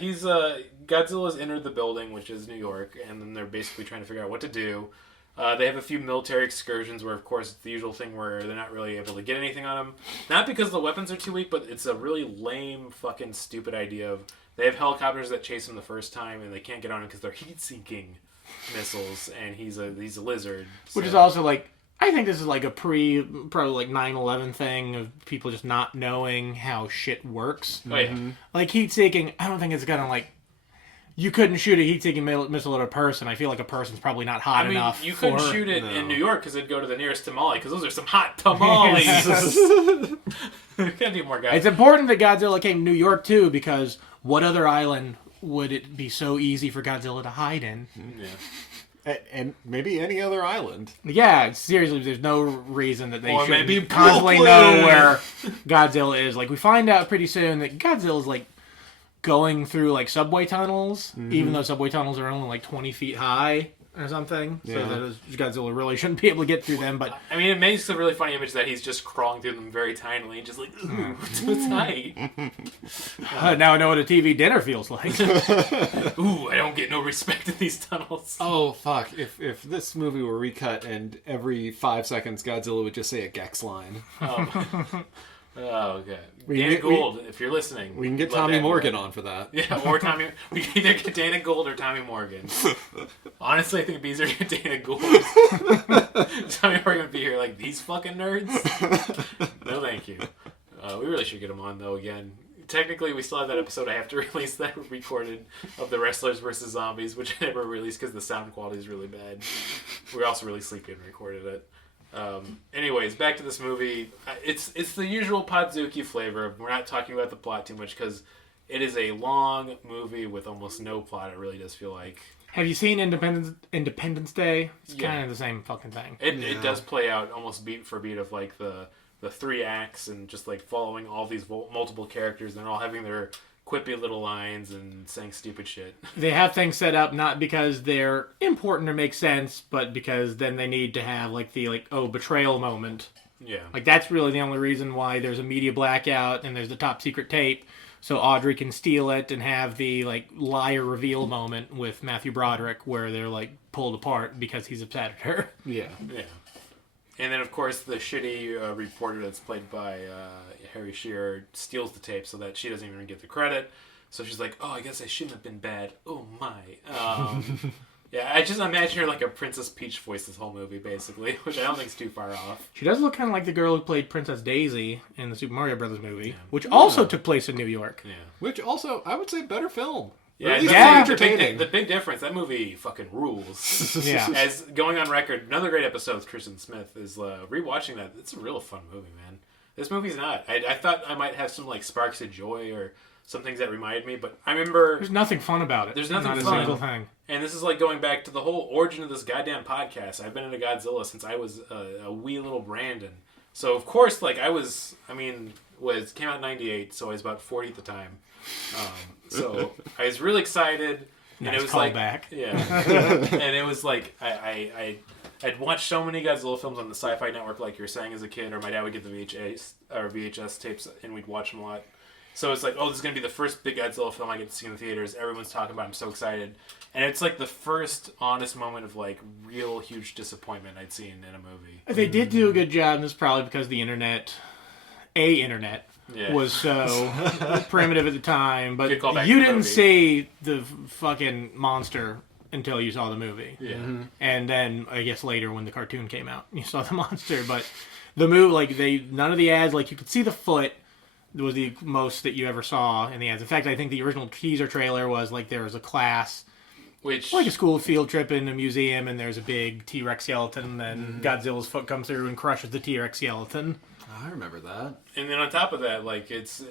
Godzilla's entered the building, which is New York, and then they're basically trying to figure out what to do. They have a few military excursions where, of course, it's the usual thing where they're not really able to get anything on them. Not because the weapons are too weak, but it's a really lame, fucking stupid idea of... They have helicopters that chase him the first time, and they can't get on him because they're heat-seeking missiles, and he's a lizard. Which is also like... I think this is like a probably like 9/11 thing of people just not knowing how shit works. Oh, yeah. Like heat-seeking, I don't think it's gonna like... You couldn't shoot a heat-seeking missile at a person. I feel like a person's probably not hot enough. You couldn't shoot it in New York because it'd go to the nearest tamale, because those are some hot tamales. We gotta do more, guys. It's important that Godzilla came to New York, too, because what other island would it be so easy for Godzilla to hide in? Yeah. And maybe any other island. Yeah, seriously, there's no reason that they Or should maybe constantly Brooklyn. know where Godzilla is. Like, we find out pretty soon that Godzilla's, like, going through, like, subway tunnels, even though subway tunnels are only, like, 20 feet high or something. Yeah. So that Godzilla really shouldn't be able to get through them, but... I mean, it makes a really funny image that he's just crawling through them very tinily, just like, ooh, it's tight. now I know what a TV dinner feels like. Ooh, I don't get no respect in these tunnels. Oh, fuck. If this movie were recut and every 5 seconds Godzilla would just say a Gex line. Oh, okay. Dana Gould, if you're listening. We can get Tommy Morgan on for that. Yeah, or Tommy. We can either get Dana Gould or Tommy Morgan. Honestly, I think it'd be easier to get Dana Gould. Tommy Morgan would be here like, these fucking nerds? No, thank you. We really should get him on, though, again. Technically, we still have that episode I have to release that recorded of the Wrestlers vs. Zombies, which I never released because the sound quality is really bad. We were also really sleepy and recorded it. Anyways, back to this movie. It's the usual Podzooky flavor. We're not talking about the plot too much because it is a long movie with almost no plot. It really does feel like. Have you seen Independence Day? It's kind of the same fucking thing. It does play out almost beat for beat of like the 3 acts and just like following all these multiple characters and they're all having their quippy little lines and saying stupid shit. They have things set up not because they're important or make sense, but because then they need to have like the betrayal moment. Yeah. Like that's really the only reason why there's a media blackout and there's the top secret tape, so Audrey can steal it and have the like liar reveal moment with Matthew Broderick where they're like pulled apart because he's upset at her. Yeah. Yeah. And then, of course, the shitty reporter that's played by Harry Shearer steals the tape so that she doesn't even get the credit. So she's like, oh, I guess I shouldn't have been bad. Oh, my. Yeah, I just imagine her like a Princess Peach voice this whole movie, basically, which I don't think is too far off. She does look kind of like the girl who played Princess Daisy in the Super Mario Brothers movie, which also took place in New York. Yeah. Which also, I would say, better film. Yeah, at least entertaining. The big difference, that movie fucking rules. Yeah. As going on record, another great episode with Kristen Smith is rewatching that. It's a real fun movie, man. This movie's not. I thought I might have some like sparks of joy or some things that reminded me, but I remember there's nothing fun about it. There's nothing not fun. a single thing. And this is like going back to the whole origin of this goddamn podcast. I've been into Godzilla since I was a wee little Brandon. So of course, like came out in '98, so I was about 40 at the time. So I was really excited, and it was like, back. Yeah, and it was like I'd watched so many Godzilla films on the Sci-Fi Network, like you were saying, as a kid, or my dad would get the VHS tapes, and we'd watch them a lot. So it's like, oh, this is gonna be the first big Godzilla film I get to see in the theaters. Everyone's talking about it. I'm so excited, and it's like the first honest moment of like real huge disappointment I'd seen in a movie. They did do a good job, and this is probably because the internet was so primitive at the time. But Good callback you to the didn't movie. see the fucking monster until you saw the movie. Yeah. And then I guess later when the cartoon came out, you saw the monster. But the movie, like none of the ads, like you could see the foot. Was the most that you ever saw in the ads. In fact, I think the original teaser trailer was like there was a class, Which like a school field trip in a museum, and there's a big T-Rex skeleton, and Godzilla's foot comes through and crushes the T-Rex skeleton. I remember that. And then on top of that, like it's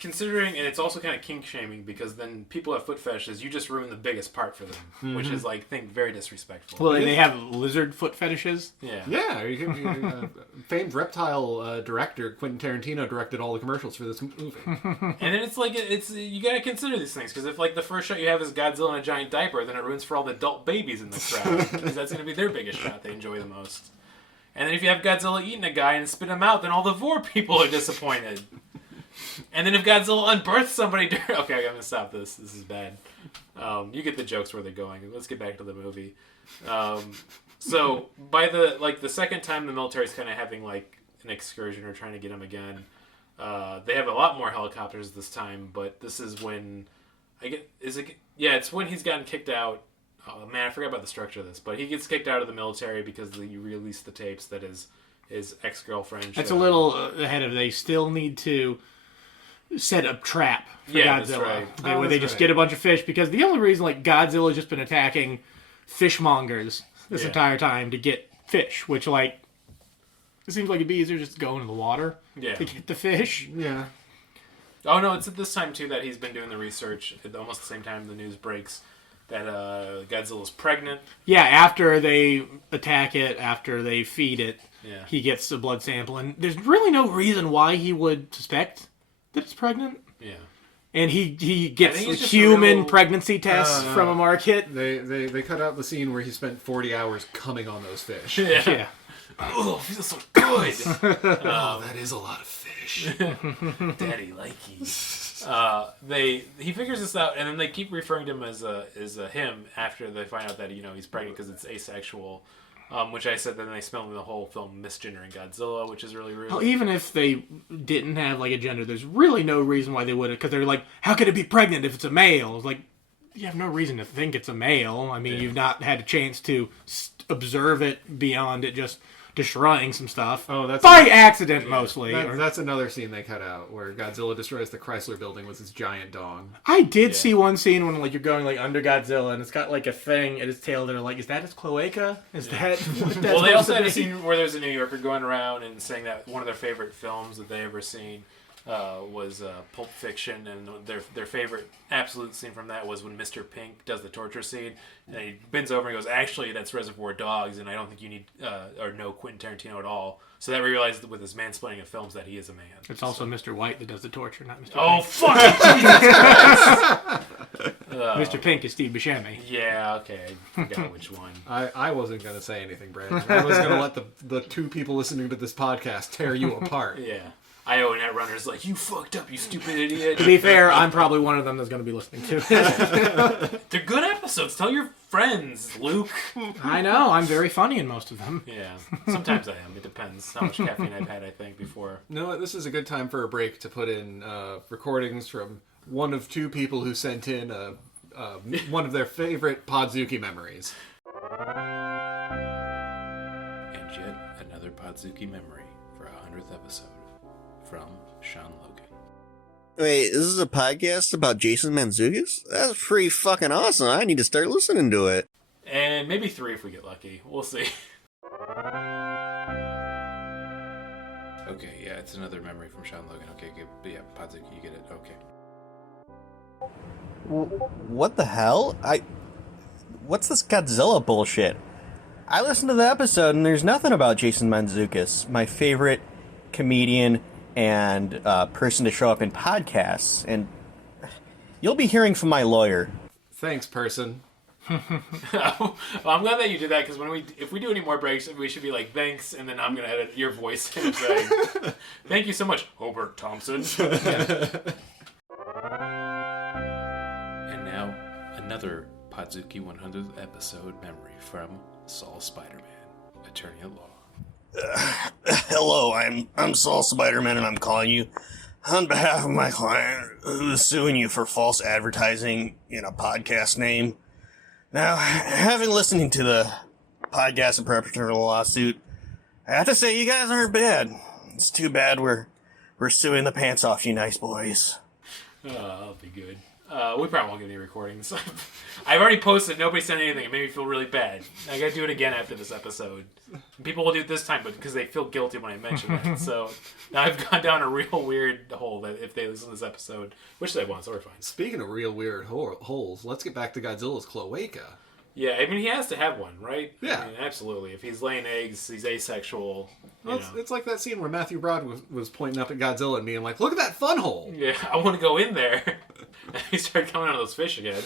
considering, and it's also kind of kink shaming because then people have foot fetishes. You just ruin the biggest part for them, which is like very disrespectful. Well, they have lizard foot fetishes. Yeah. Yeah, famed reptile director Quentin Tarantino directed all the commercials for this movie. And then it's like you gotta consider these things because if like the first shot you have is Godzilla in a giant diaper, then it ruins for all the adult babies in the crowd because that's gonna be their biggest shot they enjoy the most. And then if you have Godzilla eating a guy and spit him out, then all the Vor people are disappointed. And then if Godzilla unbirths somebody okay, I'm gonna stop this. This is bad. You get the jokes where they're going. Let's get back to the movie. So by the second time the military's kind of having like an excursion or trying to get him again, they have a lot more helicopters this time. But this is when it's when he's gotten kicked out. Oh man, I forgot about the structure of this, but he gets kicked out of the military because you released the tapes that his ex-girlfriend. That's a little ahead of. They still need to set a trap for Godzilla. That's right. Where they just get a bunch of fish because the only reason like Godzilla's just been attacking fishmongers this entire time to get fish, which like it seems like it'd be easier just to go into the water to get the fish. Yeah. Oh no, it's at this time too that he's been doing the research. At almost the same time the news breaks that Godzilla's pregnant. Yeah, after they attack it, after they feed it, Yeah. he gets a blood sample, and there's really no reason why he would suspect that it's pregnant. Yeah. And he gets think it's just human real- pregnancy tests from a market. They cut out the scene where he spent 40 hours coming on those fish. Yeah. Oh, feels so good. Oh, that is a lot of fish. Daddy likey. He figures this out, and then they keep referring to him as a him after they find out that he's pregnant because it's asexual. Which I said then they spelled in the whole film misgendering Godzilla, which is really rude. Well, even if they didn't have like a gender, there's really no reason why they would have. Because they're like, how could it be pregnant if it's a male? It's like, you have no reason to think it's a male. I mean, you've not had a chance to observe it beyond it just destroying some stuff. Oh, that's by accident mostly. That's another scene they cut out where Godzilla destroys the Chrysler building with his giant dong. I did see one scene when like you're going like under Godzilla and it's got like a thing at his tail that are like, is that his cloaca? Is that what that's Well, they also had a supposed to be? scene where there's a New Yorker going around and saying that one of their favorite films that they ever seen was Pulp Fiction, and their favorite absolute scene from that was when Mr. Pink does the torture scene, and he bends over and goes, actually, that's Reservoir Dogs, and I don't think you need or know Quentin Tarantino at all. So that we realized with his mansplaining of films that he is a man. It's also Mr. White that does the torture, not Mr. Oh, Pink. fucking Jesus Christ! Mr. Pink is Steve Buscemi. Yeah, okay, I forgot which one. I wasn't going to say anything, Brandon. I was going to let the two people listening to this podcast tear you apart. Yeah. IO Netrunner's like, you fucked up, you stupid idiot. To be fair, I'm probably one of them that's going to be listening to it. They're good episodes. Tell your friends, Luke. I know. I'm very funny in most of them. Yeah. Sometimes I am. It depends how much caffeine I've had, I think, before. No, this is a good time for a break to put in recordings from one of two people who sent in one of their favorite Podzooky memories. And yet another Podzooky memory for our 100th episode from Sean Logan. Wait, this is a podcast about Jason Mantzoukas? That's pretty fucking awesome. I need to start listening to it. And maybe 3 if we get lucky. We'll see. Okay, yeah, it's another memory from Sean Logan. Okay, good. Yeah, Podzooky, you get it. Okay. What the hell? What's this Godzilla bullshit? I listened to the episode and there's nothing about Jason Mantzoukas, my favorite comedian and person to show up in podcasts, and you'll be hearing from my lawyer. Thanks, person. Well, I'm glad that you did that, because if we do any more breaks, we should be like, thanks, and then I'm going to edit your voice and say, thank you so much, Hobart Thompson. And now, another Podzooky 100th episode memory from Saul Spider-Man, attorney at law. Hello, I'm Saul Spider-Man, and I'm calling you On behalf of my client, who is suing you for false advertising in a podcast name. Now, having listening to the podcast and preparatory to the lawsuit, I have to say you guys aren't bad. It's too bad we're suing the pants off you nice boys. That'll be good. We probably won't get any recordings. I've already posted. Nobody sent anything. It made me feel really bad. I gotta do it again after this episode. People will do it this time, but because they feel guilty when I mention it. So now I've gone down a real weird hole that if they listen to this episode, which they won't, so we're fine. Speaking of real weird holes, let's get back to Godzilla's cloaca. Yeah, I mean, he has to have one, right? Yeah. I mean, absolutely. If he's laying eggs, he's asexual. Well, it's like that scene where Matthew Broad was pointing up at Godzilla and being like, look at that fun hole. Yeah, I want to go in there. And he started coming out of those fish again.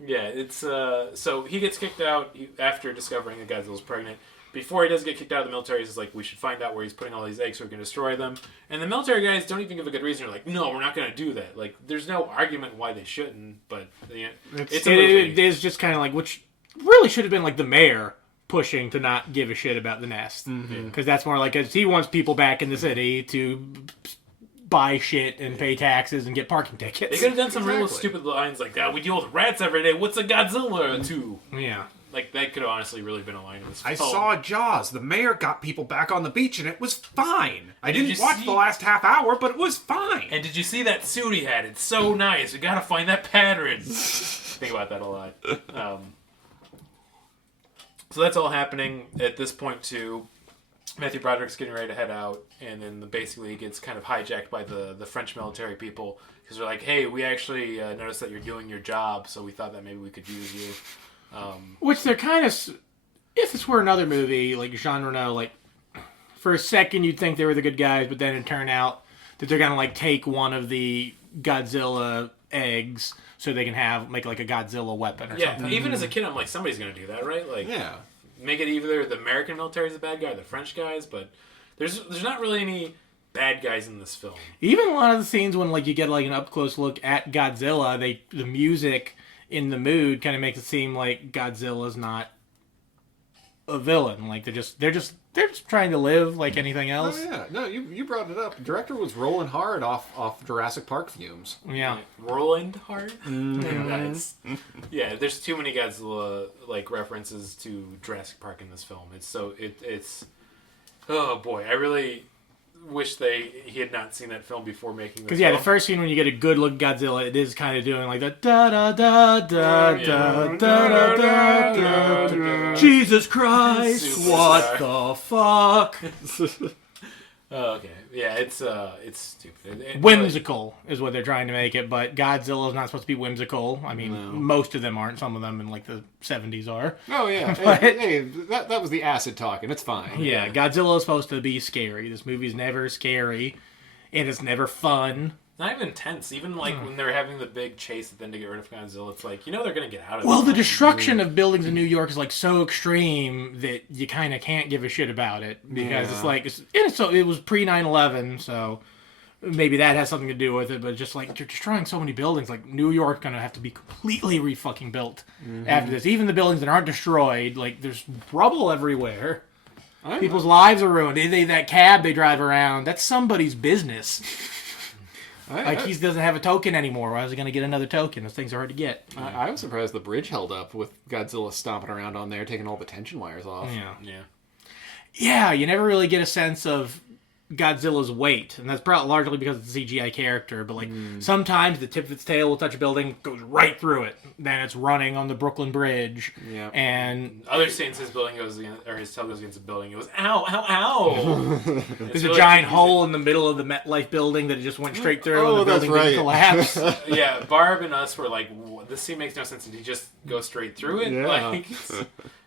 Yeah, it's... so he gets kicked out after discovering that Godzilla's pregnant. Before he does get kicked out of the military, he's like, we should find out where he's putting all these eggs so we can destroy them. And the military guys don't even give a good reason. They're like, no, we're not going to do that. Like, there's no argument why they shouldn't, but it's a movie. It is just kind of like, which really should have been like the mayor pushing to not give a shit about the nest. Because that's more like, he wants people back in the city to buy shit and pay taxes and get parking tickets. They could have done some real stupid lines like that. We deal with rats every day. What's a Godzilla to? Yeah. Like, that could have honestly really been a line in this film. I saw Jaws. The mayor got people back on the beach, and it was fine. I didn't watch the last half hour, but it was fine. And did you see that suit he had? It's so nice. We gotta find that pattern. Think about that a lot. So that's all happening at this point, too. Matthew Broderick's getting ready to head out, and then basically he gets kind of hijacked by the French military people, because they're like, hey, we actually noticed that you're doing your job, so we thought that maybe we could use you. Which they're kind of, if this were another movie, like Jean Reno, like, for a second you'd think they were the good guys, but then it turned out that they're going to, like, take one of the Godzilla eggs so they can make, like, a Godzilla weapon or something. Yeah, even as a kid, I'm like, somebody's going to do that, right? Like, yeah. Make it either the American military is the bad guy or the French guys, but there's not really any bad guys in this film. Even a lot of the scenes when, like, you get, like, an up-close look at Godzilla, the music in the mood kind of makes it seem like Godzilla's not a villain. Like, they're just trying to live like anything else. Oh yeah, no, you brought it up. The director was rolling hard off Jurassic Park fumes. Yeah, rolling hard. Yeah, there's too many Godzilla like references to Jurassic Park in this film. It's oh boy, I really wish he had not seen that film before making this. Because the first scene when you get a good look at Godzilla, it is kind of doing like the da da da da da da da da. Jesus Christ! What the fuck? Okay, yeah, it's stupid. Whimsical is what they're trying to make it, but Godzilla's not supposed to be whimsical. I mean, most of them aren't. Some of them in like the 70s are. Oh yeah, But, hey, that was the acid talking. It's fine. Yeah, Godzilla is supposed to be scary. This movie's never scary, and it's never fun. Not even tense. Even like when they're having the big chase at the end to get rid of Godzilla, it's like, they're gonna get out of it. Well, the destruction of buildings in New York is like so extreme that you kind of can't give a shit about it because it's like it was pre 9/11, so maybe that has something to do with it. But just like you're destroying so many buildings, like New York's gonna have to be completely re-fucking built after this. Even the buildings that aren't destroyed, like there's rubble everywhere. People's lives are ruined. That cab they drive around, that's somebody's business. Like, he doesn't have a token anymore. Why is he going to get another token? Those things are hard to get. I was surprised the bridge held up with Godzilla stomping around on there, taking all the tension wires off. Yeah, you never really get a sense of Godzilla's weight, and that's probably largely because it's a CGI character, but like sometimes the tip of its tail will touch a building, goes right through it, then it's running on the Brooklyn Bridge, and other scenes his tail goes against a building, it was ow, ow, ow. There's a giant hole in the middle of the MetLife building that it just went straight through, and the building didn't collapse. Yeah, Barb and us were like, this scene makes no sense, did he just go straight through it? Like, it's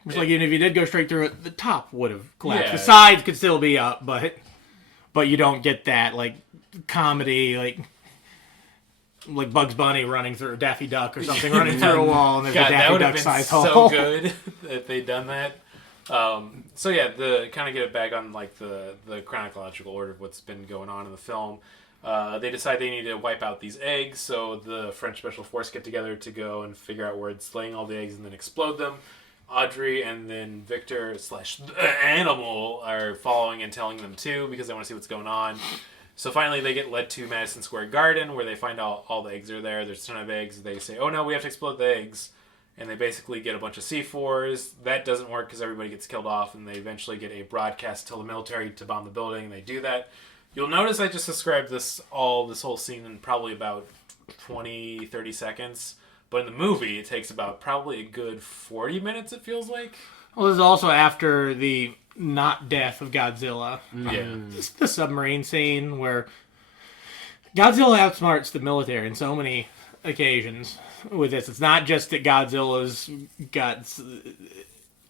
like, even if you did go straight through it, the top would have collapsed. Yeah. The sides could still be up, but you don't get that, like, comedy, like Bugs Bunny running through Daffy Duck or something, running through a wall, and there's a Daffy Duck-sized hole. That would have been so good if they'd done that. So yeah, the kind of get it back on like the chronological order of what's been going on in the film. They decide they need to wipe out these eggs, so the French Special Force get together to go and figure out where it's laying all the eggs and then explode them. Audrey and then Victor / Animal are following and telling them too because they want to see what's going on. So finally they get led to Madison Square Garden where they find all the eggs are there. There's a ton of eggs. They say, oh no, we have to explode the eggs. And they basically get a bunch of C4s. That doesn't work because everybody gets killed off, and they eventually get a broadcast to the military to bomb the building, and they do that. You'll notice I just described this whole scene in probably about 20, 30 seconds. But in the movie, it takes about probably a good 40 minutes, it feels like. Well, this is also after the not death of Godzilla. Yeah. This is the submarine scene where Godzilla outsmarts the military in so many occasions with this. It's not just that Godzilla's got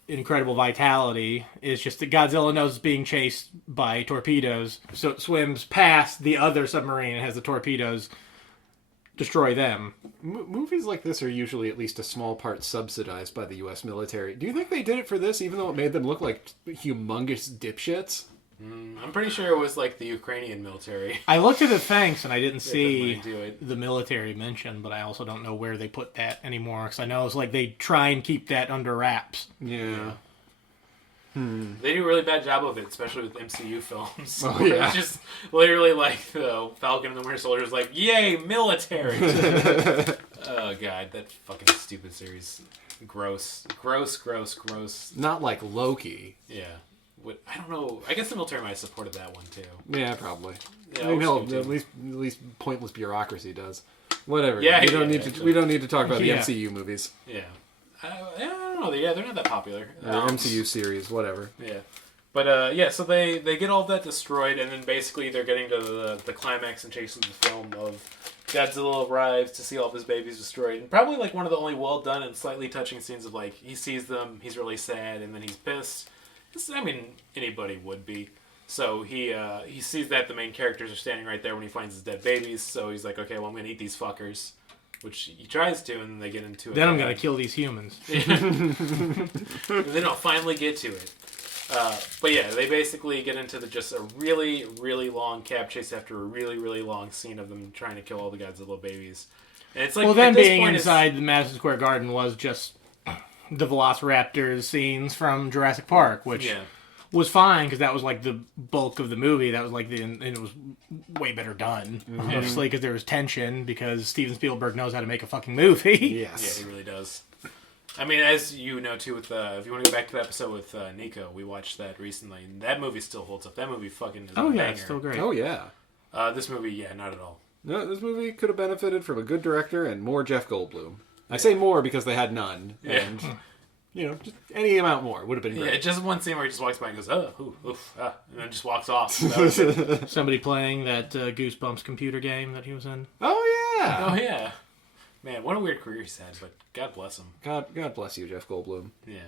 incredible vitality. It's just that Godzilla knows it's being chased by torpedoes, so it swims past the other submarine and has the torpedoes destroy them. Movies like this are usually at least a small part subsidized by the U.S. military. Do you think they did it for this, even though it made them look like humongous dipshits? I'm pretty sure it was like the Ukrainian military. I looked at the thanks and I didn't see do it. the military mentioned, but I also don't know where they put that anymore, because I know it's like they try and keep that under wraps. Yeah. They do a really bad job of it, especially with MCU films. Oh, yeah. It's just literally like the Falcon and the Winter Soldier is like, yay, military! Oh, God, that fucking stupid series. Gross. Not like Loki. Yeah. I don't know. I guess the military might have supported that one, too. Yeah, probably. Yeah, I mean, hell, too. at least pointless bureaucracy does. Whatever. Yeah, we don't need to talk about the Yeah. MCU movies Yeah. I don't know. Yeah, they're not that popular. or MCU series, whatever. Yeah. But, so they get all of that destroyed, and then basically they're getting to the climax and chase of the film of Godzilla arrives to see all of his babies destroyed. And probably, like, one of the only well-done and slightly touching scenes of, like, he sees them, he's really sad, and then he's pissed. I mean, anybody would be. So he sees that the main characters are standing right there when he finds his dead babies, so he's like, okay, well, I'm going to eat these fuckers. Which he tries to, and then they get into it. Then I'm going to kill these humans. And then I'll finally get to it. But yeah, they basically get into just a really, really long cab chase after a really, really long scene of them trying to kill all the Godzilla babies. And it's like, Well, them at this being point, inside the Madison Square Garden was just the Velociraptors scenes from Jurassic Park, which Yeah. was fine because that was like the bulk of the movie. That was like and it was way better done, obviously, because there was tension because Steven Spielberg knows how to make a fucking movie. Yes. Yeah, he really does. I mean, as you know too, with if you want to go back to the episode with Nico, we watched that recently, and that movie still holds up. That movie fucking is a banger. It's still great. Oh, yeah. This movie, yeah, not at all. No, this movie could have benefited from a good director and more Jeff Goldblum. I say more because they had none. Yeah. And, just any amount more would have been Yeah, great. just one scene where he just walks by and goes, oh, oof, and then just walks off. That was it. Somebody playing that Goosebumps computer game that he was in. Oh, yeah. Oh, yeah. Man, what a weird career he's had, but God bless him. God bless you, Jeff Goldblum. Yeah.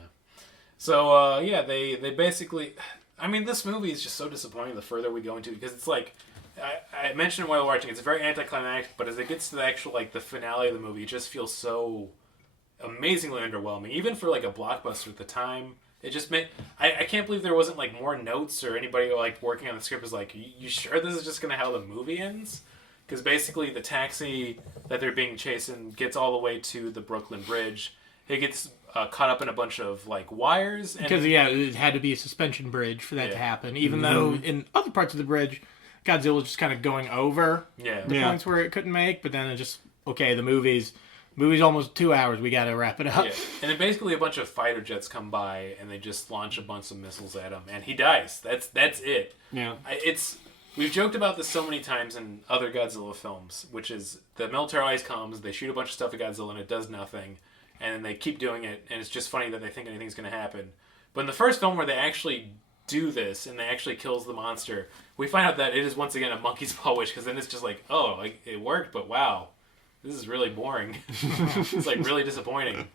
So, they basically... I mean, this movie is just so disappointing the further we go into it, because it's like... I mentioned while watching, it's very anticlimactic, but as it gets to the actual, like, the finale of the movie, it just feels so amazingly underwhelming. Even for, like, a blockbuster at the time, it just made... I can't believe there wasn't, like, more notes or anybody, like, working on the script was like, you sure this is just going to how the movie ends? Because basically the taxi that they're being chased in gets all the way to the Brooklyn Bridge. It gets caught up in a bunch of, like, wires. And... Because, it had to be a suspension bridge for that to happen, even though in other parts of the bridge, Godzilla was just kind of going over the points where it couldn't make, but then it just, okay, the movie's almost 2 hours, we gotta wrap it up. Yeah. And then basically a bunch of fighter jets come by, and they just launch a bunch of missiles at him, and he dies. That's it. Yeah. We've joked about this so many times in other Godzilla films, which is the military always comes, they shoot a bunch of stuff at Godzilla, and it does nothing, and then they keep doing it, and it's just funny that they think anything's going to happen. But in the first film where they actually do this, and they actually kills the monster, we find out that it is once again a monkey's paw wish, because then it's just like, oh, like, it worked, but wow, this is really boring. It's like really disappointing.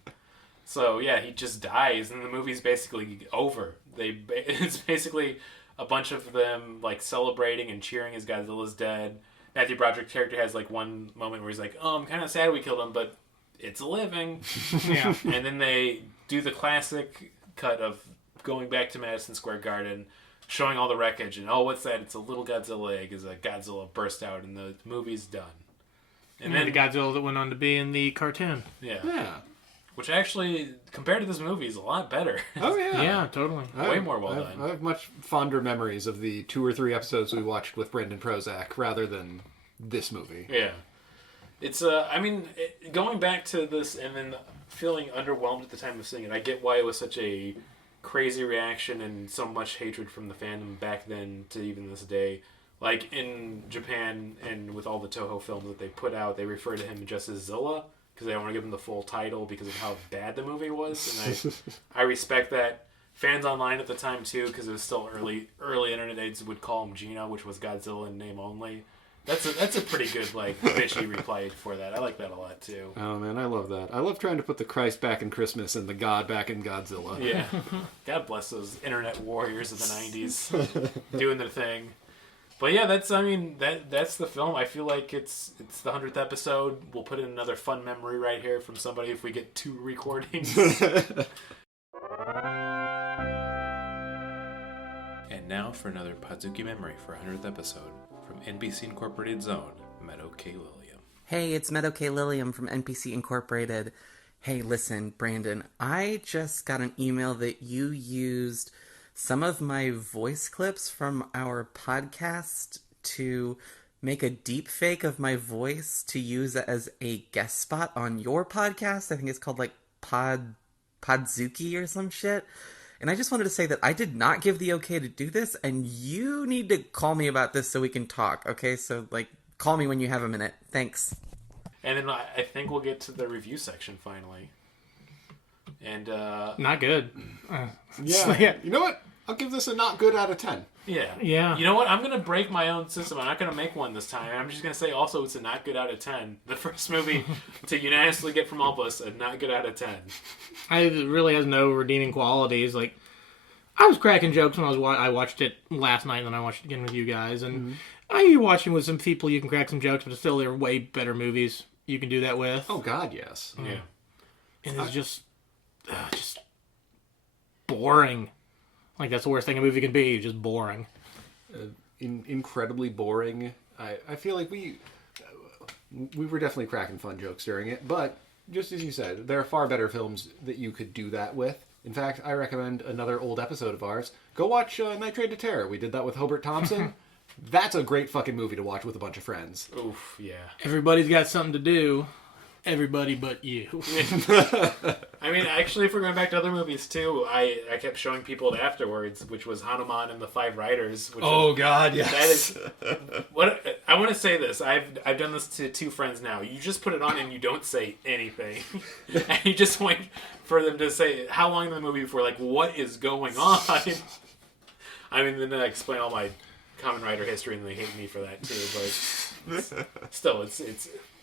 So yeah, he just dies, and the movie's basically over. It's basically a bunch of them like celebrating and cheering as Godzilla's dead. Matthew Broderick's character has like one moment where he's like, "Oh, I'm kind of sad we killed him, but it's a living." Yeah. And then they do the classic cut of going back to Madison Square Garden, showing all the wreckage, and what's that? It's a little Godzilla egg. As a Godzilla burst out, and the movie's done. And then the Godzilla that went on to be in the cartoon. Yeah. Yeah. which actually, compared to this movie, is a lot better. Oh yeah, Yeah, totally. Way more well I done. have much fonder memories of the 2 or 3 episodes we watched with Brendan Prozac rather than this movie. Yeah. It's, going back to this and then feeling underwhelmed at the time of seeing it, I get why it was such a crazy reaction and so much hatred from the fandom back then to even this day. Like, in Japan and with all the Toho films that they put out, they refer to him just as Zilla because they don't want to give him the full title because of how bad the movie was. And I respect that. Fans online at the time, too, because it was still early internet age, would call him Gino, which was Godzilla in name only. That's a pretty good, like, bitchy reply for that. I like that a lot, too. Oh, man, I love that. I love trying to put the Christ back in Christmas and the God back in Godzilla. Yeah. God bless those internet warriors of the 90s doing their thing. But yeah, that's the film. I feel like it's the 100th episode. We'll put in another fun memory right here from somebody if we get 2 recordings. And now for another Podzooky memory for 100th episode from NBC Incorporated Zone, Meadow K. Lilliam. Hey, it's Meadow K. Lilliam from NPC Incorporated. Hey, listen, Brandon, I just got an email that you used some of my voice clips from our podcast to make a deep fake of my voice to use as a guest spot on your podcast. I think it's called like Podzooky or some shit. And I just wanted to say that I did not give the okay to do this, and you need to call me about this so we can talk, okay? So, like, call me when you have a minute. Thanks. And then I think we'll get to the review section finally. And, Not good. Yeah. You know what? I'll give this a not good out of 10. Yeah. Yeah. You know what? I'm going to break my own system. I'm not going to make one this time. I'm just going to say also it's a not good out of 10. The first movie to unanimously get from all of us a not good out of 10. It really has no redeeming qualities. Like, I was cracking jokes when I watched it last night, and then I watched it again with you guys. And you're watching with some people, you can crack some jokes, but still, there are way better movies you can do that with. Oh, God, yes. Yeah. And it's just boring. Like, that's the worst thing a movie can be, just boring. Incredibly boring. I feel like we were definitely cracking fun jokes during it, but just as you said, there are far better films that you could do that with. In fact, I recommend another old episode of ours. Go watch Night Train to Terror. We did that with Hobart Thompson. That's a great fucking movie to watch with a bunch of friends. Oof, yeah. Everybody's got something to do. Everybody but you. I mean, actually, if we're going back to other movies, too, I kept showing people it afterwards, which was Hanuman and the Five Riders. Which God, yes. That is... What I want to say this. I've done this to 2 friends now. You just put it on and you don't say anything. And you just wait for them to say how long in the movie before, like, what is going on? I mean, then I explain all my Kamen Rider history and they hate me for that, too. But still, it's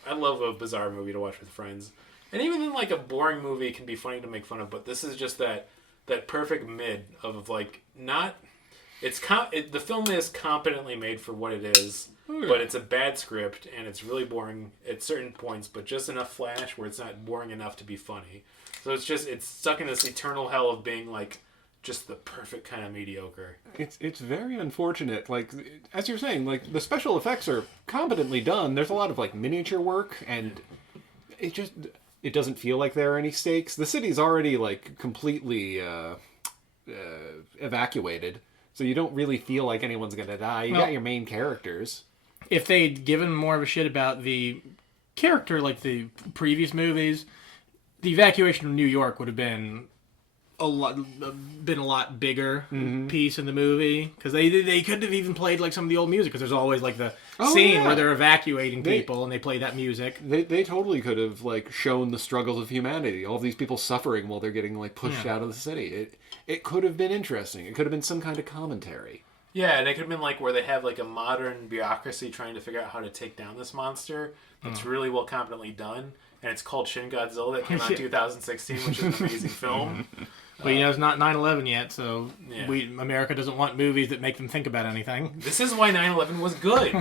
I love a bizarre movie to watch with friends. And even then, like, a boring movie can be funny to make fun of, but this is just that perfect mid of, like, not... the film is competently made for what it is, but it's a bad script, and it's really boring at certain points, but just enough flash where it's not boring enough to be funny. So it's stuck in this eternal hell of being, like, just the perfect kind of mediocre. It's very unfortunate. Like, as you're saying, like, the special effects are competently done. There's a lot of, like, miniature work, and it doesn't feel like there are any stakes. The city's already, like, completely evacuated, so you don't really feel like anyone's gonna die. You got your main characters. If they'd given more of a shit about the character like the previous movies, the evacuation of New York would have been a lot bigger piece in the movie, because they could have even played like some of the old music, because there's always like the scene where they're evacuating people and they play that music. They totally could have like shown the struggles of humanity, all of these people suffering while they're getting like pushed out of the city. It could have been interesting. It could have been some kind of commentary. Yeah, and it could have been like where they have like a modern bureaucracy trying to figure out how to take down this monster that's really well competently done, and it's called Shin Godzilla, that came out in 2016, which is an amazing film. But it's not 9/11 yet, so America doesn't want movies that make them think about anything. This is why 9/11 was good.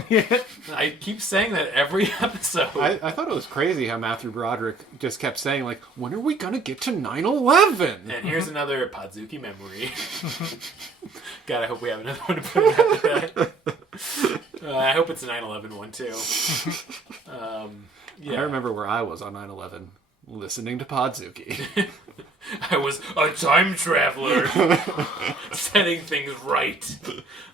I keep saying that every episode. I thought it was crazy how Matthew Broderick just kept saying, like, when are we going to get to 9/11? And here's another Podzooky memory. God, I hope we have another one to put after that. I hope it's a 9/11 one, too. I remember where I was on 9/11. Listening to Podzooky. I was a time traveler, setting things right.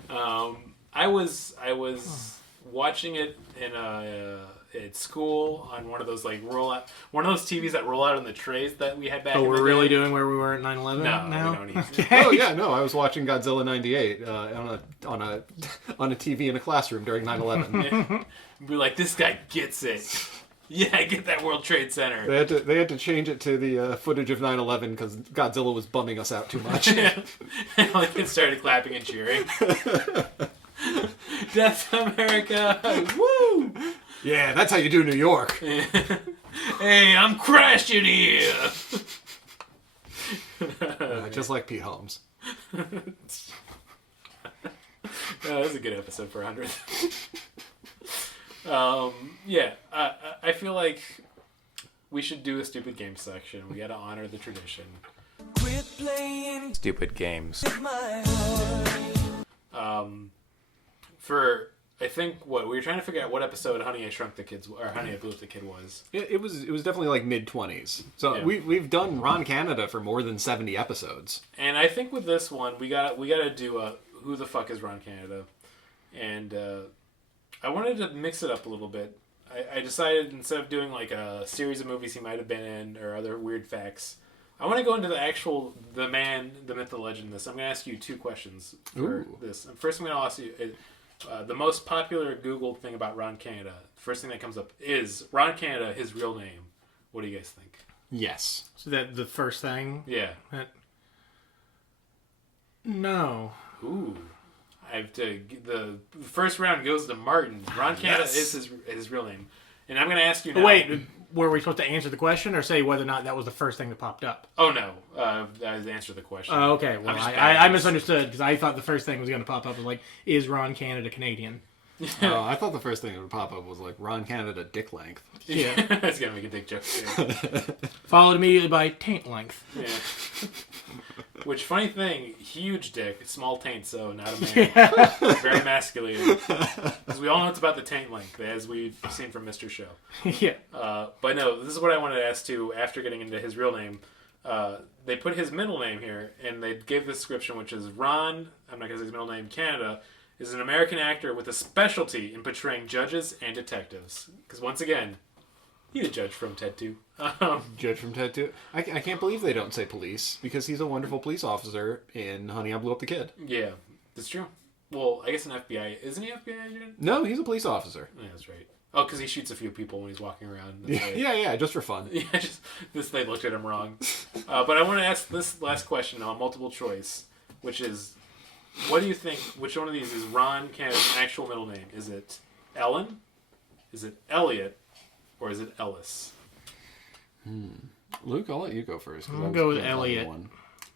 I was watching it in at school on one of those like one of those TVs that roll out on the trays that we had back. Oh, in we're the really day. doing where we were at 9/11 No, now? we don't need to. Okay. Oh yeah, no, I was watching Godzilla '98 on a TV in a classroom during 9/11. Be like, this guy gets it. Yeah, get that World Trade Center. They had to change it to the footage of 9/11 because Godzilla was bumming us out too much. And like it started clapping and cheering. Death America! Woo! Yeah, that's how you do New York. Hey, I'm crashing here. Just like Pete Holmes. That was a good episode for 100. Yeah, I feel like we should do a stupid game section. We gotta honor the tradition. Quit playing stupid games. I think we were trying to figure out what episode Honey I Shrunk the Kids or Honey I Blew Up the Kid was. It was definitely like mid-20s. So Yeah. we've done Ron Canada for more than 70 episodes. And I think with this one we gotta do a Who the Fuck is Ron Canada? And I wanted to mix it up a little bit. I decided instead of doing like a series of movies he might have been in or other weird facts, I want to go into the man, the myth, the legend. I'm going to ask you 2 questions for this. First, I'm going to ask you the most popular Googled thing about Ron Canada. The first thing that comes up is Ron Canada, his real name. What do you guys think? Yes. So that the first thing? Yeah. No. Ooh. The first round goes to Martin. Ron Canada is his real name. And I'm going to ask you now. Wait, were we supposed to answer the question or say whether or not that was the first thing that popped up? Oh, no. I answered the question. Oh, okay. Well, I misunderstood because I thought the first thing was going to pop up was like, is Ron Canada Canadian? Oh, I thought the first thing that would pop up was like Ron Canada dick length. Yeah. That's going to make a dick joke. Followed immediately by taint length. Yeah. Which, funny thing, huge dick, small taint, so not a man. Yeah. Very masculine. Because we all know it's about the taint length, as we've seen from Mr. Show. Yeah. But no, this is what I wanted to ask too, after getting into his real name. They put his middle name here, and they gave the description, which is Ron, I'm not going to say his middle name, Canada, is an American actor with a specialty in portraying judges and detectives. Because once again, he's a judge from Ted 2. Judge from Ted 2. I can't believe they don't say police, because he's a wonderful police officer in Honey, I Blew Up the Kid. Yeah, that's true. Well, I guess an FBI... Isn't he an FBI agent? No, he's a police officer. Yeah, that's right. Oh, because he shoots a few people when he's walking around. Yeah, just for fun. Yeah, they looked at him wrong. But I want to ask this last question on multiple choice, which is, what do you think, which one of these is Ron Canada's actual middle name? Is it Ellen? Is it Elliot? Or is it Ellis? Luke, I'll let you go first. I'm going to go with Elliot.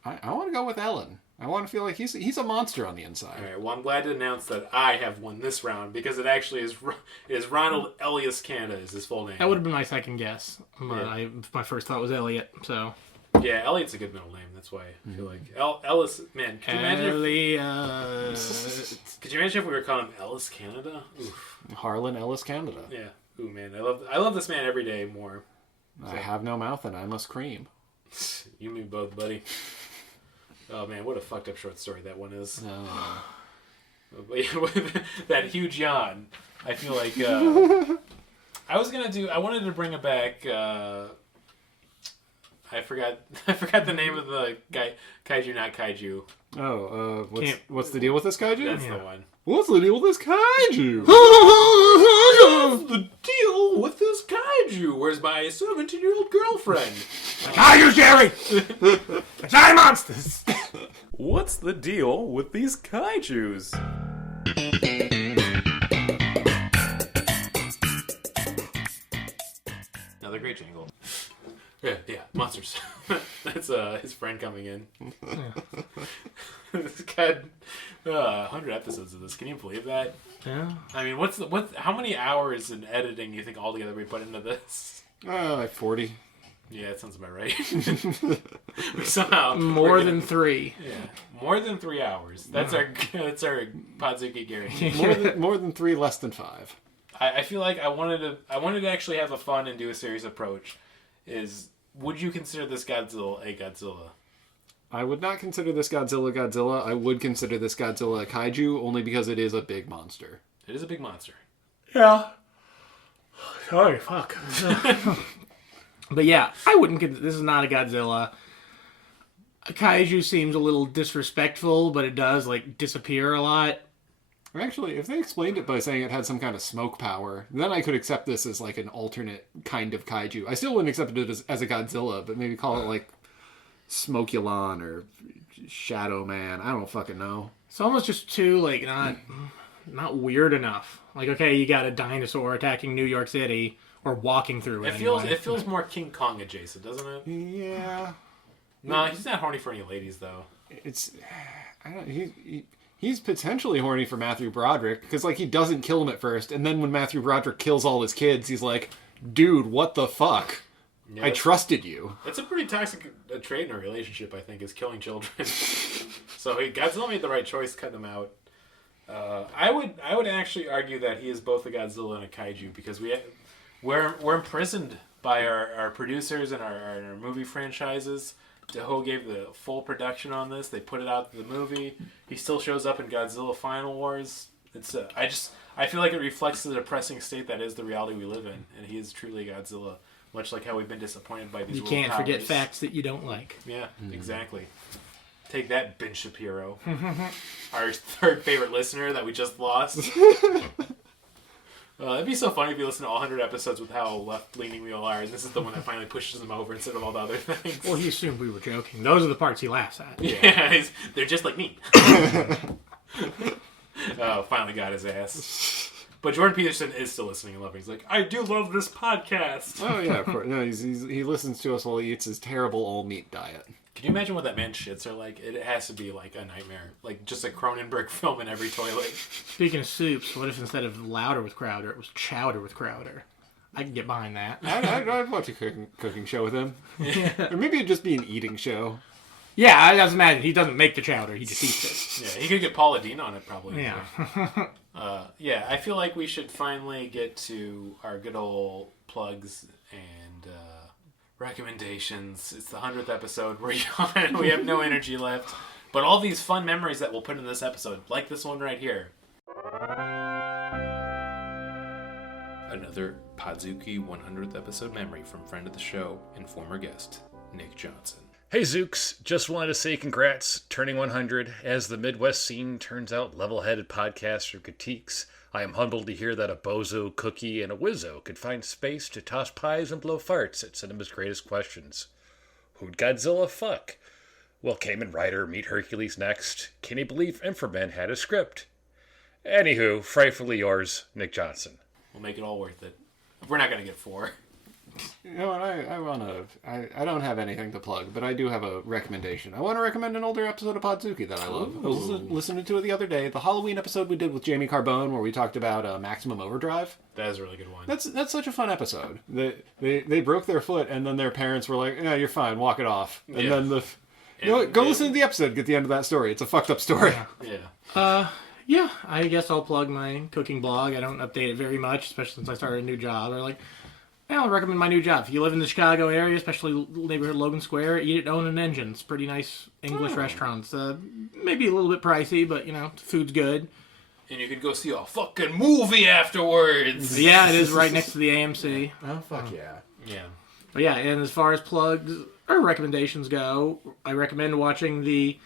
I want to go with Ellen. I want to feel like he's a monster on the inside. All right, well, I'm glad to announce that I have won this round because it actually is Ronald Elias Canada is his full name. That would have been my second guess. But my first thought was Elliot, so... Yeah, Elliot's a good middle name. That's why I feel like Ellis. Man, could you imagine? Could you imagine if we were calling him Ellis Canada? Oof. Harlan Ellis Canada. Yeah. Ooh, man, I love this man every day more. I have no mouth and I must cream. You and me both, buddy. Oh man, what a fucked up short story that one is. No. That huge yawn. I feel like I wanted to bring it back. I forgot the name of the guy. Kaiju, not Kaiju. Oh, what's the deal with this kaiju? That's the one. What's the deal with this kaiju? What's the deal with this kaiju? Where's my 17-year-old girlfriend? Kaiju, Jerry! Giant monsters! What's the deal with these kaijus? Another great jingle. Yeah, monsters. That's his friend coming in. This guy, 100 episodes of this. Can you believe that? Yeah. I mean, how many hours in editing do you think altogether we put into this? Like 40. Yeah, that sounds about right. Somehow more than 3. Yeah, more than 3 hours. That's our Podzooky guarantee. more than 3, less than 5. I feel like I wanted to actually have a fun and do a serious approach. is, would you consider this Godzilla a Godzilla? I would not consider this Godzilla. I would consider this Godzilla a kaiju only because it is a big monster. It is a big monster. Yeah. Sorry, fuck. But yeah, I wouldn't. This is not a Godzilla. A kaiju seems a little disrespectful, but it does like disappear a lot. Actually, if they explained it by saying it had some kind of smoke power, then I could accept this as like an alternate kind of kaiju. I still wouldn't accept it as a Godzilla, but maybe call it like Smokulon or Shadow Man. I don't fucking know. It's almost just too like not weird enough. Like, okay, you got a dinosaur attacking New York City or walking through it. It feels more King Kong adjacent, doesn't it? Yeah. No, he's not horny for any ladies though. He's potentially horny for Matthew Broderick because like he doesn't kill him at first, and then when Matthew Broderick kills all his kids, he's like, "Dude, what the fuck? Yeah, I trusted you." That's a pretty toxic trait in a relationship, I think, is killing children. So Godzilla made the right choice cutting them out. I would actually argue that he is both a Godzilla and a kaiju because we're imprisoned by our producers and our movie franchises. Toho gave the full production on this. They put it out to the movie. He still shows up in Godzilla Final Wars. It's I feel like it reflects the depressing state that is the reality we live in, and he is truly a Godzilla. Much like how we've been disappointed by these. You world can't powers. forget facts that you don't like. Yeah, exactly. Take that, Ben Shapiro, our third favorite listener that we just lost. It'd be so funny if you listen to all 100 episodes with how left-leaning we all are, and this is the one that finally pushes him over instead of all the other things. Well, he assumed we were joking. Those are the parts he laughs at. Yeah, they're just like me. Finally got his ass. But Jordan Peterson is still listening and loving. He's like, I do love this podcast. Oh yeah, of course. No, he listens to us while he eats his terrible all-meat diet. Can you imagine what that man's shits are like? It has to be like a nightmare. Like just a Cronenberg film in every toilet. Speaking of soups, what if instead of Louder with Crowder, it was Chowder with Crowder? I can get behind that. I'd watch a cooking show with him. Yeah. Or maybe it'd just be an eating show. Yeah, I just imagine he doesn't make the chowder; he just eats it. Yeah, he could get Paula Deen on it probably. Yeah. Yeah, I feel like we should finally get to our good old plugs and recommendations. It's the 100th episode. We're young. We have no energy left. But all these fun memories that we'll put in this episode, like this one right here. Another Podzooky 100th episode memory from friend of the show and former guest, Nick Johnson. Hey Zooks, just wanted to say congrats, turning 100. As the Midwest scene turns out level-headed podcasts or critiques, I am humbled to hear that a bozo, cookie, and a wizzo could find space to toss pies and blow farts at cinema's greatest questions. Who'd Godzilla fuck? Will Kamen Rider meet Hercules next? Can he believe Inframan had a script? Anywho, frightfully yours, Nick Johnson. We'll make it all worth it. We're not going to get 4. You know what, I don't have anything to plug, but I do have a recommendation. I want to recommend an older episode of Podzooky that I love. I was listening to it the other day. The Halloween episode we did with Jamie Carbone, where we talked about Maximum Overdrive. That is a really good one. That's such a fun episode. They broke their foot, and then their parents were like, "Yeah, you're fine, walk it off." And then you know what? Go listen to the episode, get the end of that story. It's a fucked up story. Yeah. Yeah, I guess I'll plug my cooking blog. I don't update it very much, especially since I started a new job. I'll recommend my new job. If you live in the Chicago area, especially neighborhood Logan Square, Eat It, Own an Engine. It's pretty nice English restaurants. Maybe a little bit pricey, but, food's good. And you could go see a fucking movie afterwards. Yeah, it is right next to the AMC. Oh, fuck yeah. Yeah. But yeah, and as far as plugs or recommendations go, I recommend watching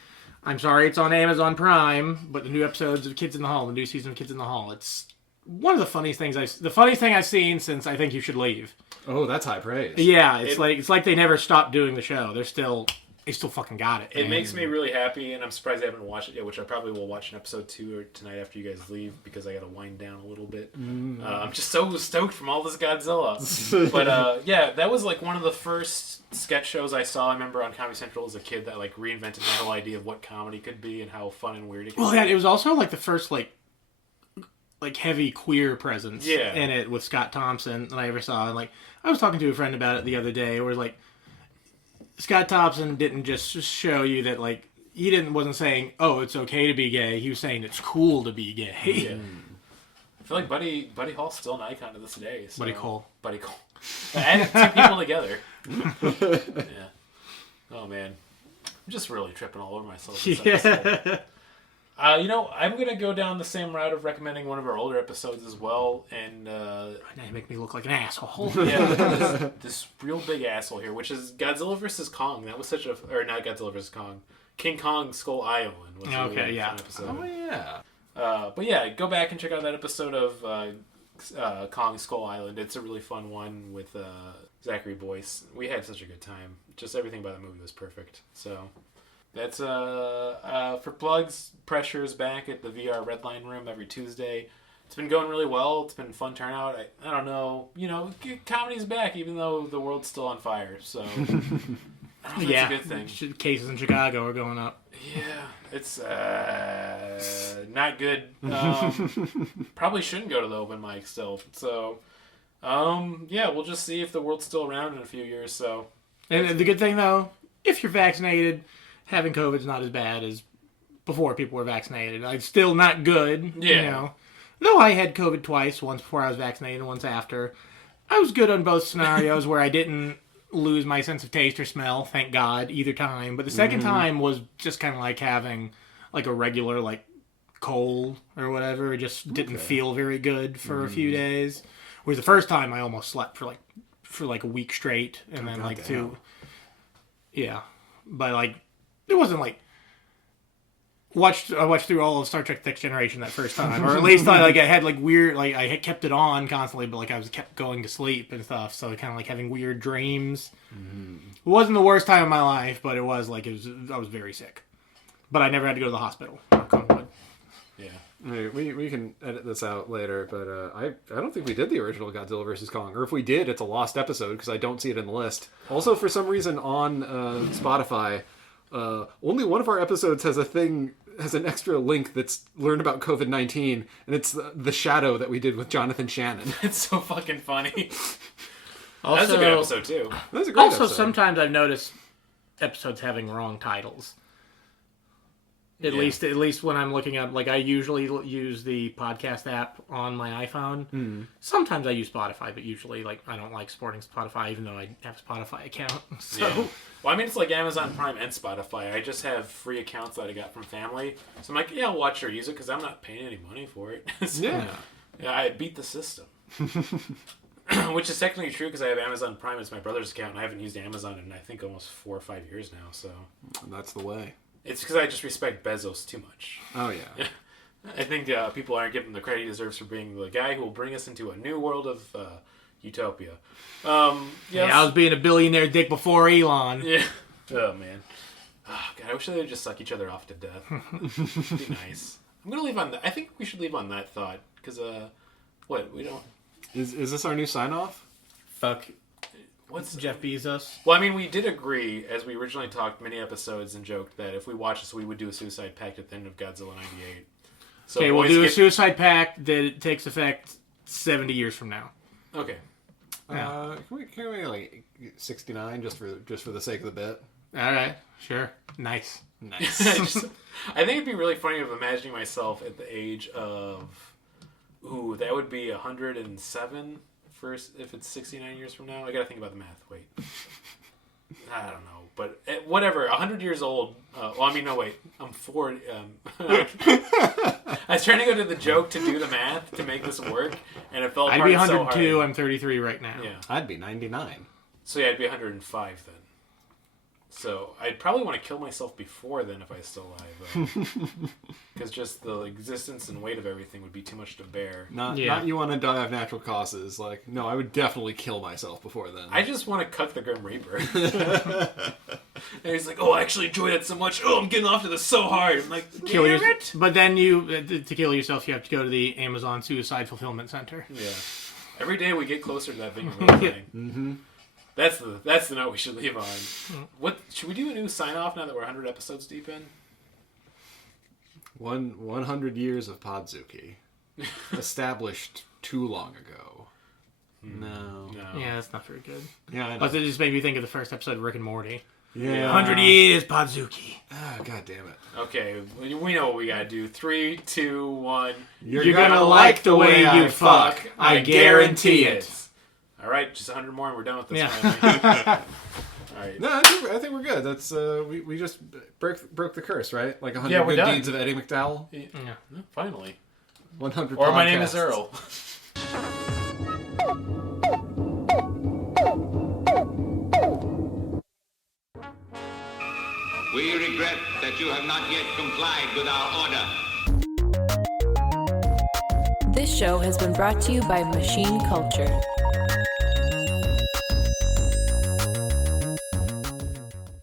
I'm sorry it's on Amazon Prime, but the new episodes of Kids in the Hall, the new season of Kids in the Hall. It's one of the funniest things the funniest thing I've seen since I Think You Should Leave. Oh, that's high praise. Yeah, it's like they never stopped doing the show. They still fucking got it. It makes me really happy, and I'm surprised I haven't watched it yet, which I probably will watch in episode 2 or tonight after you guys leave, because I got to wind down a little bit. I'm just so stoked from all this Godzilla. But yeah, that was like one of the first sketch shows I saw. I remember on Comedy Central as a kid that like reinvented my whole idea of what comedy could be and how fun and weird it could be. Well, yeah, it was also like the first like heavy queer presence in it with Scott Thompson that I ever saw. And I was talking to a friend about it the other day, where Scott Thompson didn't just show you that he wasn't saying, oh, it's okay to be gay. He was saying it's cool to be gay. Yeah. I feel like Buddy Hall's still an icon to this day. So. Buddy Cole. I added 2 people together. Yeah. Oh man, I'm just really tripping all over myself. This episode. I'm gonna go down the same route of recommending one of our older episodes as well, and Now you make me look like an asshole. yeah, this real big asshole here, which is Godzilla vs Kong. That was or not Godzilla vs Kong, King Kong Skull Island was a really fun episode. Oh yeah. But yeah, go back and check out that episode of Kong Skull Island. It's a really fun one with Zachary Boyce. We had such a good time. Just everything about the movie was perfect. So that's for plugs. Pressure's back at the VR Redline Room every Tuesday. It's been going really well. It's been a fun turnout. I don't know. Comedy's back, even though the world's still on fire. So I don't know if that's a good thing. Cases in Chicago are going up. Yeah, it's not good. Probably shouldn't go to the open mic still. So, we'll just see if the world's still around in a few years. So, and the good thing though, if you're vaccinated, having COVID's not as bad as before people were vaccinated. It's still not good. Yeah. Though I had COVID twice, once before I was vaccinated and once after. I was good on both scenarios where I didn't lose my sense of taste or smell, thank God, either time. But the second time was just kind of like having like a regular like cold or whatever. It just didn't feel very good for a few days. Whereas the first time I almost slept for like a week straight, and then like two. Yeah, but like it wasn't like I watched through all of Star Trek: Next Generation that first time, or at least I had like weird, like I had kept it on constantly, but like I was kept going to sleep and stuff, so kind of like having weird dreams. It wasn't the worst time of my life, but it was like I was very sick, but I never had to go to the hospital. Yeah, we can edit this out later, but I don't think we did the original Godzilla vs Kong, or if we did, it's a lost episode because I don't see it in the list. Also, for some reason on Spotify. Only one of our episodes has an extra link that's learned about COVID-19, and it's the Shadow that we did with Jonathan Shannon. It's so fucking funny. That's a good episode too. That's a great also, episode. sometimes I've noticed episodes having wrong titles. At least when I'm looking up, like I usually use the podcast app on my iPhone. Sometimes I use Spotify, but usually like I don't like supporting Spotify, even though I have a Spotify account. So, well, I mean, it's like Amazon Prime and Spotify. I just have free accounts that I got from family, so I'm like, yeah, I'll watch or use it because I'm not paying any money for it. So, I beat the system, which is technically true because I have Amazon Prime. It's my brother's account, and I haven't used Amazon in I think almost 4 or 5 years now. So that's the way. It's because I just respect Bezos too much. Oh, yeah. I think people aren't giving him the credit he deserves for being the guy who will bring us into a new world of utopia. I was being a billionaire dick before Elon. Yeah. Oh, man. Oh, God, I wish they would just suck each other off to death. It'd be nice. I'm going to leave on that. I think we should leave on that thought. Because, we don't... Is this our new sign-off? Fuck. What's Jeff Bezos? Well, I mean, we did agree, as we originally talked many episodes and joked, that if we watch this, we would do a suicide pact at the end of Godzilla 98. So okay, we'll do a suicide pact that takes effect 70 years from now. Okay. Can we like 69 just for the sake of the bit? All right, sure. Nice. I think it'd be really funny of imagining myself at the age of, that would be 107. First, if it's 69 years from now, I gotta think about the math. Wait, I don't know, but whatever. 100 years old. I'm 40. I was trying to go to the joke to do the math to make this work, and it fell apart. I'd be 102. So hard. I'm 33 right now. Yeah, I'd be 99. So yeah, I'd be 105 then. So I'd probably want to kill myself before then if I was still alive, because just the existence and weight of everything would be too much to bear. Not you want to die of natural causes. Like, no, I would definitely kill myself before then. I just want to cuck the Grim Reaper. And he's like, oh, I actually enjoyed it so much. Oh, I'm getting off to this so hard. I'm like, kill it. But then to kill yourself, you have to go to the Amazon Suicide Fulfillment Center. Yeah. Every day we get closer to that thing. Mm-hmm. That's the note we should leave on. What should we do a new sign off now that we're 100 episodes deep in? 100 years of Podzooky, established too long ago. No. Yeah, that's not very good. Yeah, I know. Plus, it just made me think of the first episode of Rick and Morty. Yeah. 100 years Podzooky. Oh, God damn it. Okay, we know what we gotta do. 3, 2, 1. You're gonna like the way you fuck. I guarantee it. All right, just 100 more and we're done with this one. All right. No, I think we're good. That's we just broke the curse, right? Like 100 good done. deeds of Eddie McDowell. Yeah. Finally. 100 Or My Name podcasts. is Earl. We regret that you have not yet complied with our order. This show has been brought to you by Machine Culture.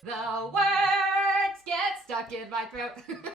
The words get stuck in my throat.